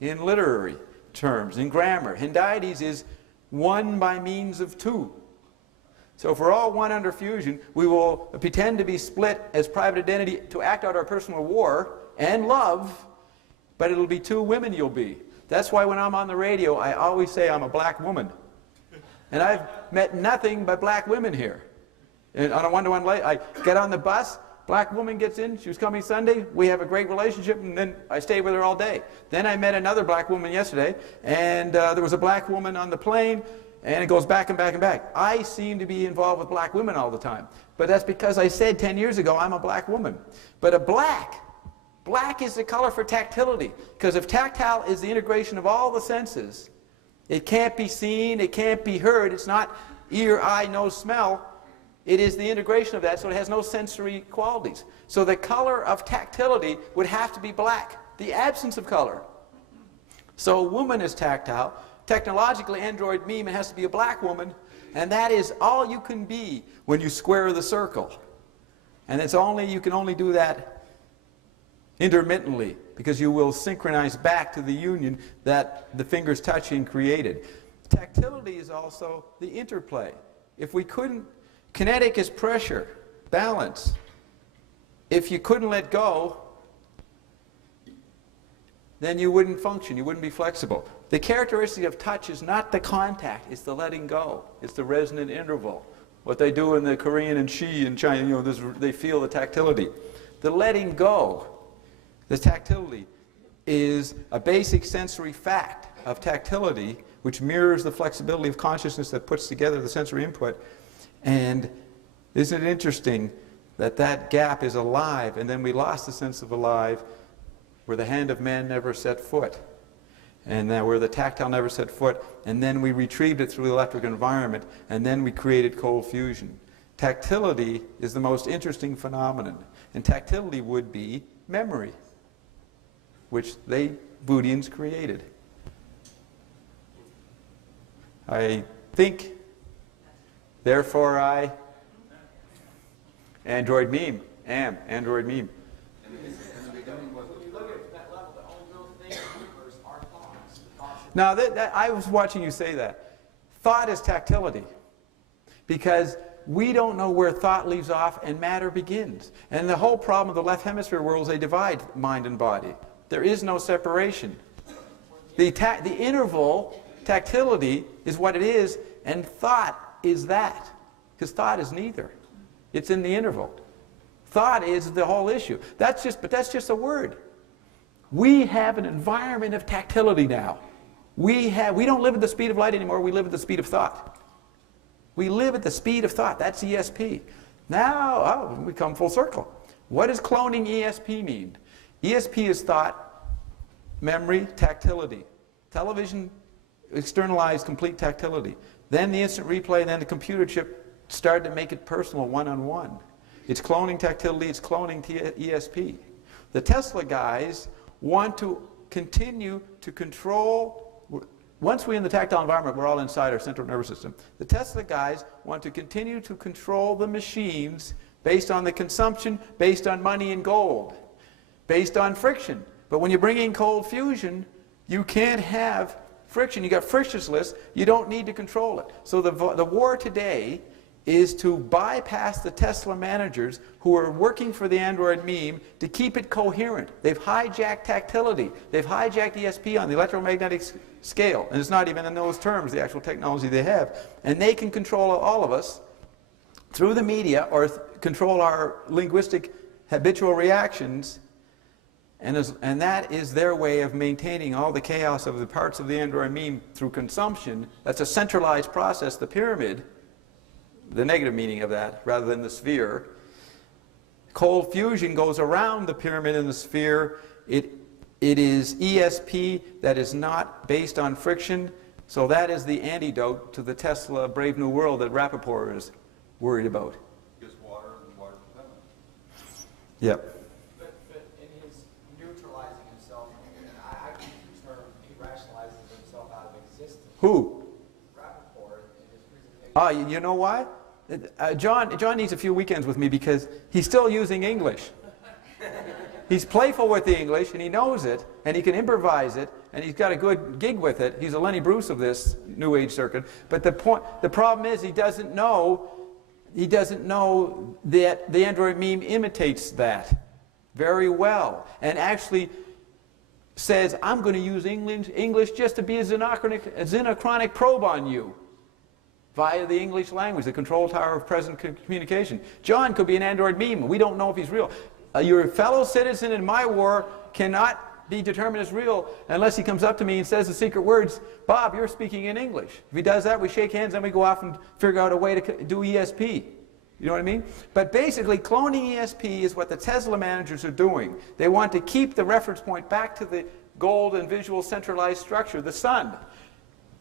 in literary terms, in grammar. Hendiades is one by means of two. So if we're all one under fusion, we will pretend to be split as private identity to act out our personal war and love, but it'll be two women you'll be. That's why when I'm on the radio, I always say I'm a black woman. And I've met nothing but black women here. And on a one-to-one, I get on the bus, black woman gets in, she was coming Sunday, we have a great relationship, and then I stay with her all day. Then I met another black woman yesterday, and there was a black woman on the plane, and it goes back and back and back. I seem to be involved with black women all the time. But that's because I said 10 years ago I'm a black woman. But a black is the color for tactility. Because if tactile is the integration of all the senses, it can't be seen, it can't be heard, it's not ear, eye, nose, smell. It is the integration of that, so it has no sensory qualities. So the color of tactility would have to be black, the absence of color. So woman is tactile, Technologically, android meme, it has to be a black woman, and that is all you can be when you square the circle. And you can only do that intermittently, because you will synchronize back to the union that the fingers touching created. Tactility is also the interplay. If we couldn't, kinetic is pressure, balance. If you couldn't let go, then you wouldn't function, you wouldn't be flexible. The characteristic of touch is not the contact, it's the letting go. It's the resonant interval. What they do in the Korean and Shi in China, they feel the tactility. The letting go, the tactility, is a basic sensory fact of tactility, which mirrors the flexibility of consciousness that puts together the sensory input. And isn't it interesting that that gap is alive, and then we lost the sense of alive where the hand of man never set foot, and where the tactile never set foot, and then we retrieved it through the electric environment, and then we created cold fusion. Tactility is the most interesting phenomenon, and tactility would be memory, which they, Buddhians, created. I think, therefore I, android meme, android meme. Now, I was watching you say that. Thought is tactility, because we don't know where thought leaves off and matter begins. And the whole problem of the left hemisphere world is they divide mind and body. There is no separation. The interval, tactility, is what it is, and thought is that, because thought is neither. It's in the interval. Thought is the whole issue. But that's just a word. We have an environment of tactility now. We don't live at the speed of light anymore, we live at the speed of thought. We live at the speed of thought. That's ESP. Now, we come full circle. What does cloning ESP mean? ESP is thought, memory, tactility. Television externalized complete tactility. Then the instant replay, then the computer chip started to make it personal, one-on-one. It's cloning tactility, it's cloning ESP. The Tesla guys want to continue to control. Once we're in the tactile environment, we're all inside our central nervous system. The Tesla guys want to continue to control the machines based on the consumption, based on money and gold, based on friction. But when you bring in cold fusion, you can't have friction. You got frictionless, you don't need to control it. So the war today is to bypass the Tesla managers who are working for the Android meme to keep it coherent. They've hijacked tactility. They've hijacked ESP on the electromagnetic scale. And it's not even in those terms, the actual technology they have. And they can control all of us through the media, or control our linguistic habitual reactions. And that is their way of maintaining all the chaos of the parts of the Android meme through consumption. That's a centralized process, the pyramid. The negative meaning of that, rather than the sphere. Cold fusion goes around the pyramid and the sphere. It is ESP that is not based on friction, so that is the antidote to the Tesla Brave New World that Rappaport is worried about. Just water and water propellant. Yep. But in his neutralizing himself, I use the term, he rationalizes himself out of existence. Who? Rappaport in his presentation. You know why? John needs a few weekends with me because he's still using English. He's playful with the English, and he knows it, and he can improvise it, and he's got a good gig with it. He's a Lenny Bruce of this New Age circuit. But the problem is he doesn't know that the Android meme imitates that very well, and actually says, I'm going to use English just to be a xenochronic probe on you, via the English language, the control tower of present communication. John could be an Android meme. We don't know if he's real. Your fellow citizen in my war cannot be determined as real unless he comes up to me and says the secret words, Bob, you're speaking in English. If he does that, we shake hands and we go off and figure out a way to do ESP. You know what I mean? But basically, cloning ESP is what the Tesla managers are doing. They want to keep the reference point back to the gold and visual centralized structure, the sun.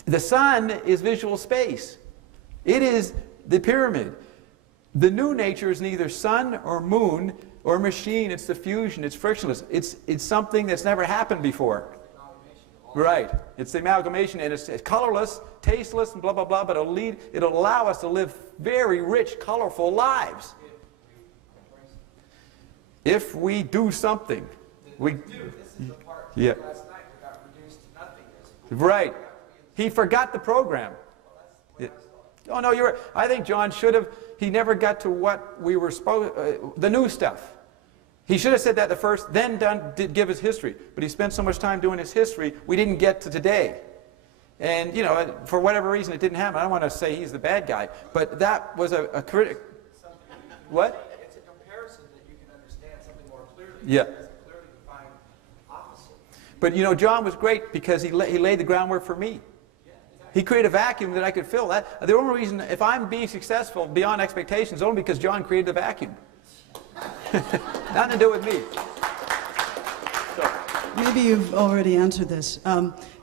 The sun is visual space. It is the pyramid. The new nature is neither sun or moon or machine. It's the fusion. It's frictionless. It's something that's never happened before. Right. It's the amalgamation, and it's colorless, tasteless, and blah, blah, blah, but it'll allow us to live very rich, colorful lives. If we do something. This is the part Yeah. last night we got reduced to nothingness. Right. He forgot the program. Yeah. Oh, no, you're right. I think John should have, he never got to what we were supposed, the new stuff. He should have said that the first, then did give his history. But he spent so much time doing his history, we didn't get to today. And, you know, for whatever reason, it didn't happen. I don't want to say he's the bad guy, but that was a critic. What? It's a comparison that you can understand something more clearly. Yeah. It's a clearly defined opposite. But, you know, John was great because he laid the groundwork for me. He created a vacuum that I could fill. The only reason, if I'm being successful beyond expectations, is only because John created the vacuum. Nothing to do with me. So, Maybe you've already answered this.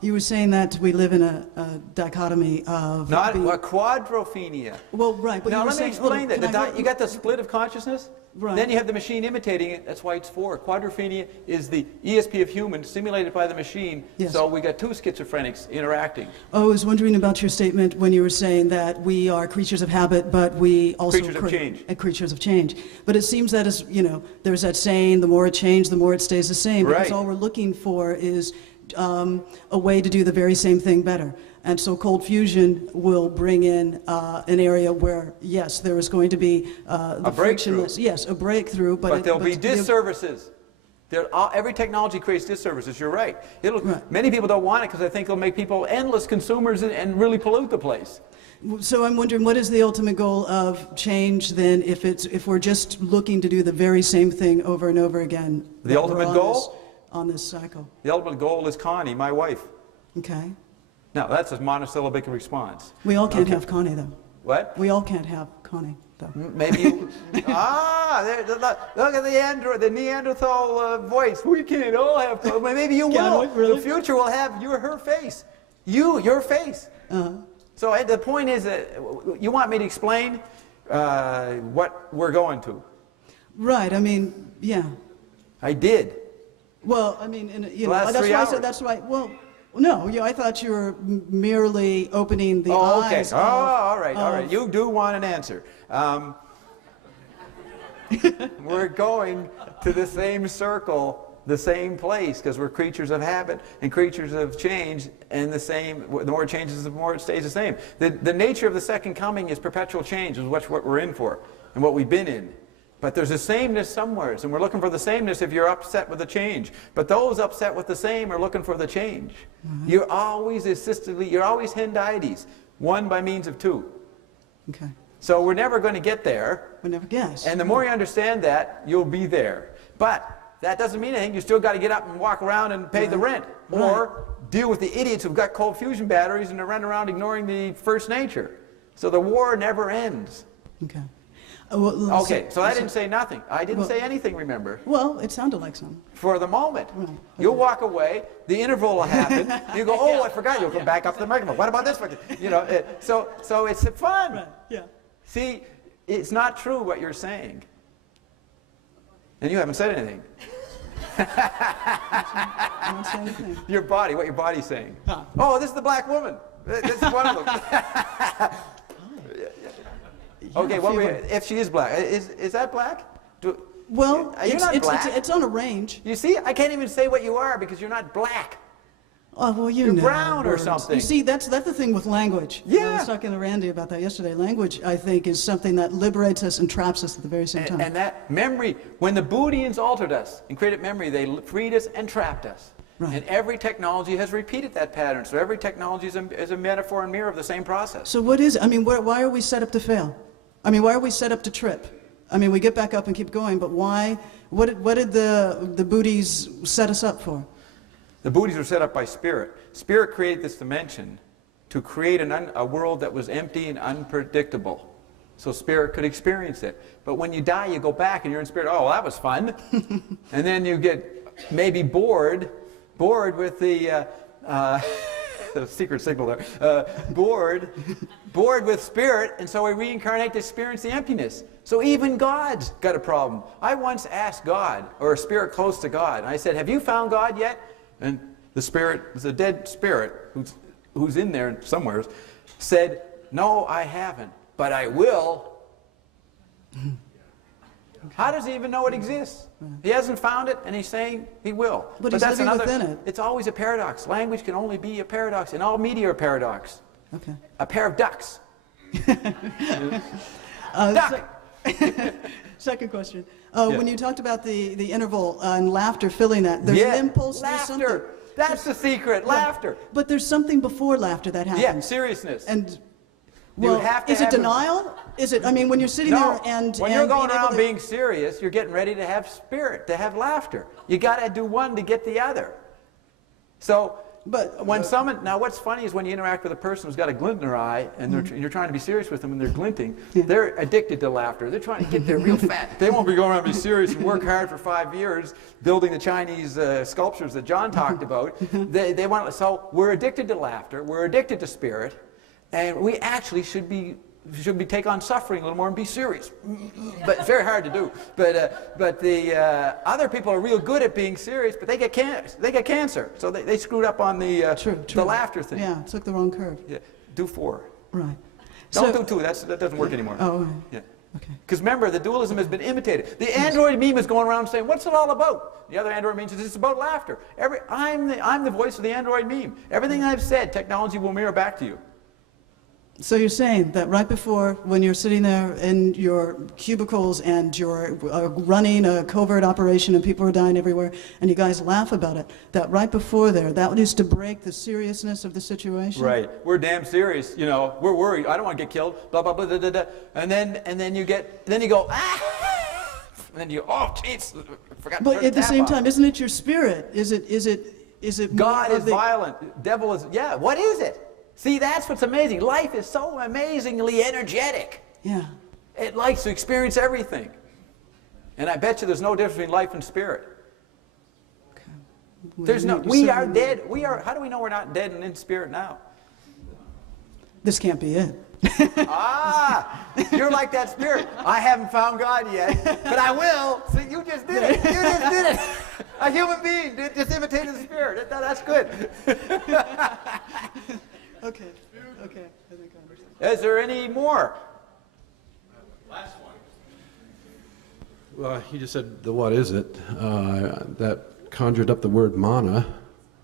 You were saying that we live in a dichotomy of... not being- a quadrophenia. Well, right, but Now you were let me saying... explain that. can I go- You got the split of consciousness. Right. Then you have the machine imitating it. That's why it's 4. Quadrophenia is the ESP of human simulated by the machine. Yes. So we got 2 schizophrenics interacting. I was wondering about your statement when you were saying that we are creatures of habit, but we also... Creatures of change. Creatures of change. But it seems that, as you know, there's that saying, the more it changes, the more it stays the same. Right. Because all we're looking for is a way to do the very same thing better. And so cold fusion will bring in an area where, yes, there is going to be the A breakthrough. frictionless... Yes, a breakthrough, But there'll be disservices. Every technology creates disservices. You're right. Right. Many people don't want it because they think it'll make people endless consumers and really pollute the place. So I'm wondering, what is the ultimate goal of change then, if we're just looking to do the very same thing over and over again? The that we're ultimate on goal? on this cycle. The ultimate goal is Connie, my wife. Okay. Now, that's a monosyllabic response. We all can't Okay. have Connie, though. What? We all can't have Connie, though. Maybe you... look at the Neanderthal voice. We can't all have... Maybe you Can will. we? Really? The future will have her face. Your face. So the point is that you want me to explain what we're going to. Right, I mean, yeah. I did. Well, I mean, Last that's 3 why I hours. said, that's why, well, no, I thought you were merely opening the Oh, okay. eyes. Oh, all right. of- You do want an answer. We're going to the same circle, the same place, because we're creatures of habit and creatures of change, and the more it changes, the more it stays the same. The nature of the second coming is perpetual change, is what we're in for, and what we've been in. But there's a sameness somewhere, and we're looking for the sameness if you're upset with the change. But those upset with the same are looking for the change. Mm-hmm. You're always you're always hendides, 1 by means of 2. Okay, So we're never going to get there. we never guess. And the more you understand that, you'll be there. But that doesn't mean anything. You still got to get up and walk around and pay the rent. Or deal with the idiots who've got cold fusion batteries and they run around ignoring the first nature. So the war never ends. Okay. Okay, so I didn't say nothing. I didn't say anything, remember? Well, it sounded like some. For the moment. Right. You'll walk away, the interval will happen, you go, oh, I forgot, you'll come back up to the microphone. What about this? You know, so it's fun. Right, yeah. See, it's not true what you're saying. And you haven't said anything. I don't say anything. What your body's saying. Huh. Oh, this is the black woman. This is one of them. Okay, if she is black, is that black? Well, Are you not black? it's on a range. You see, I can't even say what you are because you're not black. Oh, well, You're know. brown or words. something. You see, that's the thing with language. I Yeah. was talking to Randy about that yesterday. Language, I think, is something that liberates us and traps us at the very same time. And that memory, when the Buddhians altered us and created memory, they freed us and trapped us. Right. And every technology has repeated that pattern. So every technology is a metaphor and mirror of the same process. So what is, I mean, why are we set up to fail? I mean, why are we set up to trip? I mean, we get back up and keep going, but why? What did the Buddhists set us up for? The Buddhists were set up by Spirit. Spirit created this dimension to create a world that was empty and unpredictable. So Spirit could experience it. But when you die, you go back and you're in Spirit. Oh, well, that was fun. And then you get maybe bored with the secret signal there. Bored with Spirit, and so we reincarnate to experience the emptiness. So even God's got a problem. I once asked God, or a spirit close to God, and I said, have you found God yet? And the spirit, the dead spirit, who's in there somewhere, said, "No, I haven't, but I will." How does he even know it exists? He hasn't found it, and he's saying he will. But he's that's living within it. It's always a paradox. Language can only be a paradox, and all media are a paradox. Okay. A pair of ducks. Duck. Second question. When you talked about the interval and laughter filling that, there's an impulse to do something. Laughter. That's the secret. Yeah. Laughter. But there's something before laughter that happens. Yeah, seriousness. And You well, have to is it have a- denial? Is it? I mean, when you're sitting there and when you're and going being able around to- being serious, you're getting ready to have spirit, to have laughter. You got to do one to get the other. So, But when someone, now what's funny is when you interact with a person who's got a glint in their eye, and you're trying to be serious with them, and they're glinting, they're addicted to laughter. They're trying to get there real fast. They won't be going around and be serious and work hard for 5 years building the Chinese sculptures that John talked about. They want, so we're addicted to laughter. We're addicted to spirit, and we actually should be take on suffering a little more and be serious. But it's very hard to do. But the other people are real good at being serious, but they get cancer. So they screwed up on the laughter thing. Yeah, took the wrong curve. Yeah. Do 4. Right. Don't So- do 2. That doesn't work anymore. Oh, right. Yeah. Okay. Because remember, the dualism has been imitated. The android meme is going around saying, "What's it all about?" The other android meme says, "It's about laughter." I'm the voice of the android meme. Everything I've said, technology will mirror back to you. So you're saying that right before, when you're sitting there in your cubicles and you're running a covert operation and people are dying everywhere, and you guys laugh about it, that right before there, that is to break the seriousness of the situation? Right. We're damn serious. You know, we're worried. I don't want to get killed. Blah blah blah. Da, da, da. And then you go ah. And then you oh jeez, forgot. to But turn at the tap same off. time, isn't it your spirit? Is it God more is of the- violent. Devil is, yeah, what is it? See, that's what's amazing. Life is so amazingly energetic. Yeah. It likes to experience everything. And I bet you there's no difference between life and spirit. There's no, we are dead. How do we know we're not dead and in spirit now? This can't be it. You're like that spirit. I haven't found God yet, but I will. See, you just did it. You just did it. A human being just imitated the spirit. That's good. Okay. I think I understand. Is there any more? Last one. Well, you just said the what is it? That conjured up the word mana.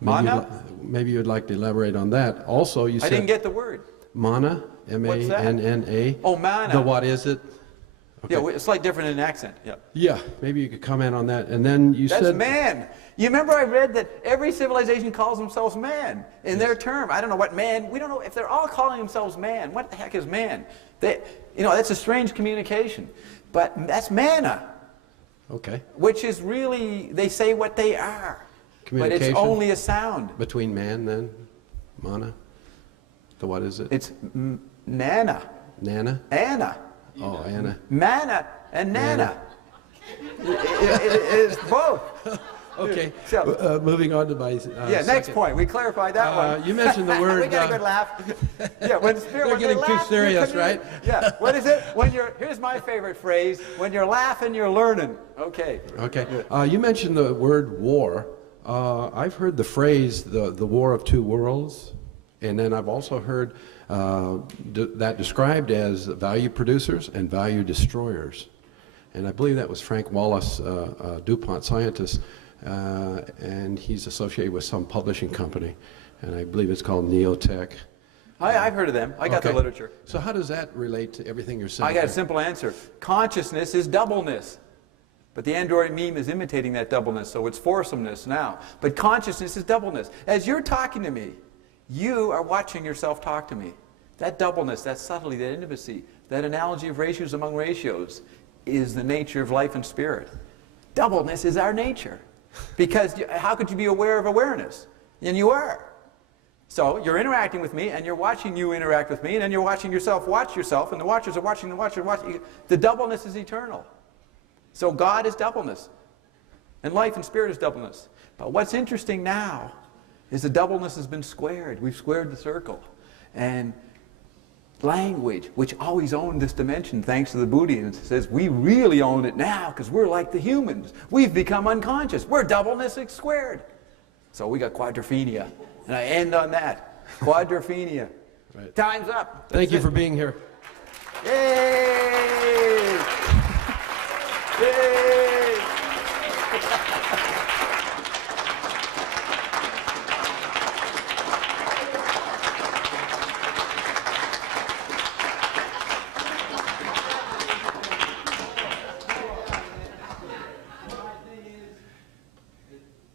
Mana? Maybe you'd like to elaborate on that. Also, you I said didn't get the word. mana, M-A-N-N-A. Oh, mana. The what is it? Okay. Yeah, it's slightly different in accent. Yeah. Yeah, maybe you could comment on that. And then you That's said man. You remember I read that every civilization calls themselves man in their term. I don't know what man. We don't know if they're all calling themselves man. What the heck is man? That's a strange communication. But that's mana, okay, which is really, they say what they are. But it's Communication? only a sound. between man then, mana. The what is it? It's nana, Nana? Anna, Oh, Anna. mana, and nana. It's both. Okay, So- moving on to my Yeah, next second. point. We clarified that one. You mentioned the word. We got a good laugh. Yeah, when spirit, They're when getting you too laugh, serious, you're right? Yeah. What is it? Here's my favorite phrase. When you're laughing, you're learning. Okay. Okay. You mentioned the word war. I've heard the phrase the war of two worlds, and then I've also heard that described as value producers and value destroyers. And I believe that was Frank Wallace, a DuPont scientist, and he's associated with some publishing company, and I believe it's called Neotech. I've heard of them. I got the Okay. literature. So how does that relate to everything you're saying? I got a there? simple answer. Consciousness is doubleness. But the Android meme is imitating that doubleness, so it's foursomeness now. But consciousness is doubleness. As you're talking to me, you are watching yourself talk to me. That doubleness, that subtlety, that intimacy, that analogy of ratios among ratios is the nature of life and spirit. Doubleness is our nature. Because how could you be aware of awareness? And you are. So you're interacting with me, and you're watching you interact with me, and then you're watching yourself watch yourself, and the watchers are watching the watchers watching. The doubleness is eternal. So God is doubleness, and life and spirit is doubleness. But what's interesting now is the doubleness has been squared. We've squared the circle. And language, which always owned this dimension thanks to the Buddhians, says we really own it now because we're like the humans. We've become unconscious. We're doubleness squared. So we got quadrophenia. And I end on that. Quadrophenia. Right. Time's up. Thank you That's for it. being here. Yay! Yay!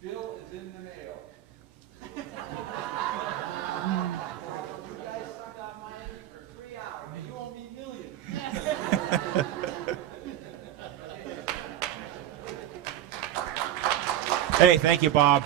Bill is in the mail. You guys sucked off my engine for 3 hours, and you owe me millions. Hey, thank you, Bob.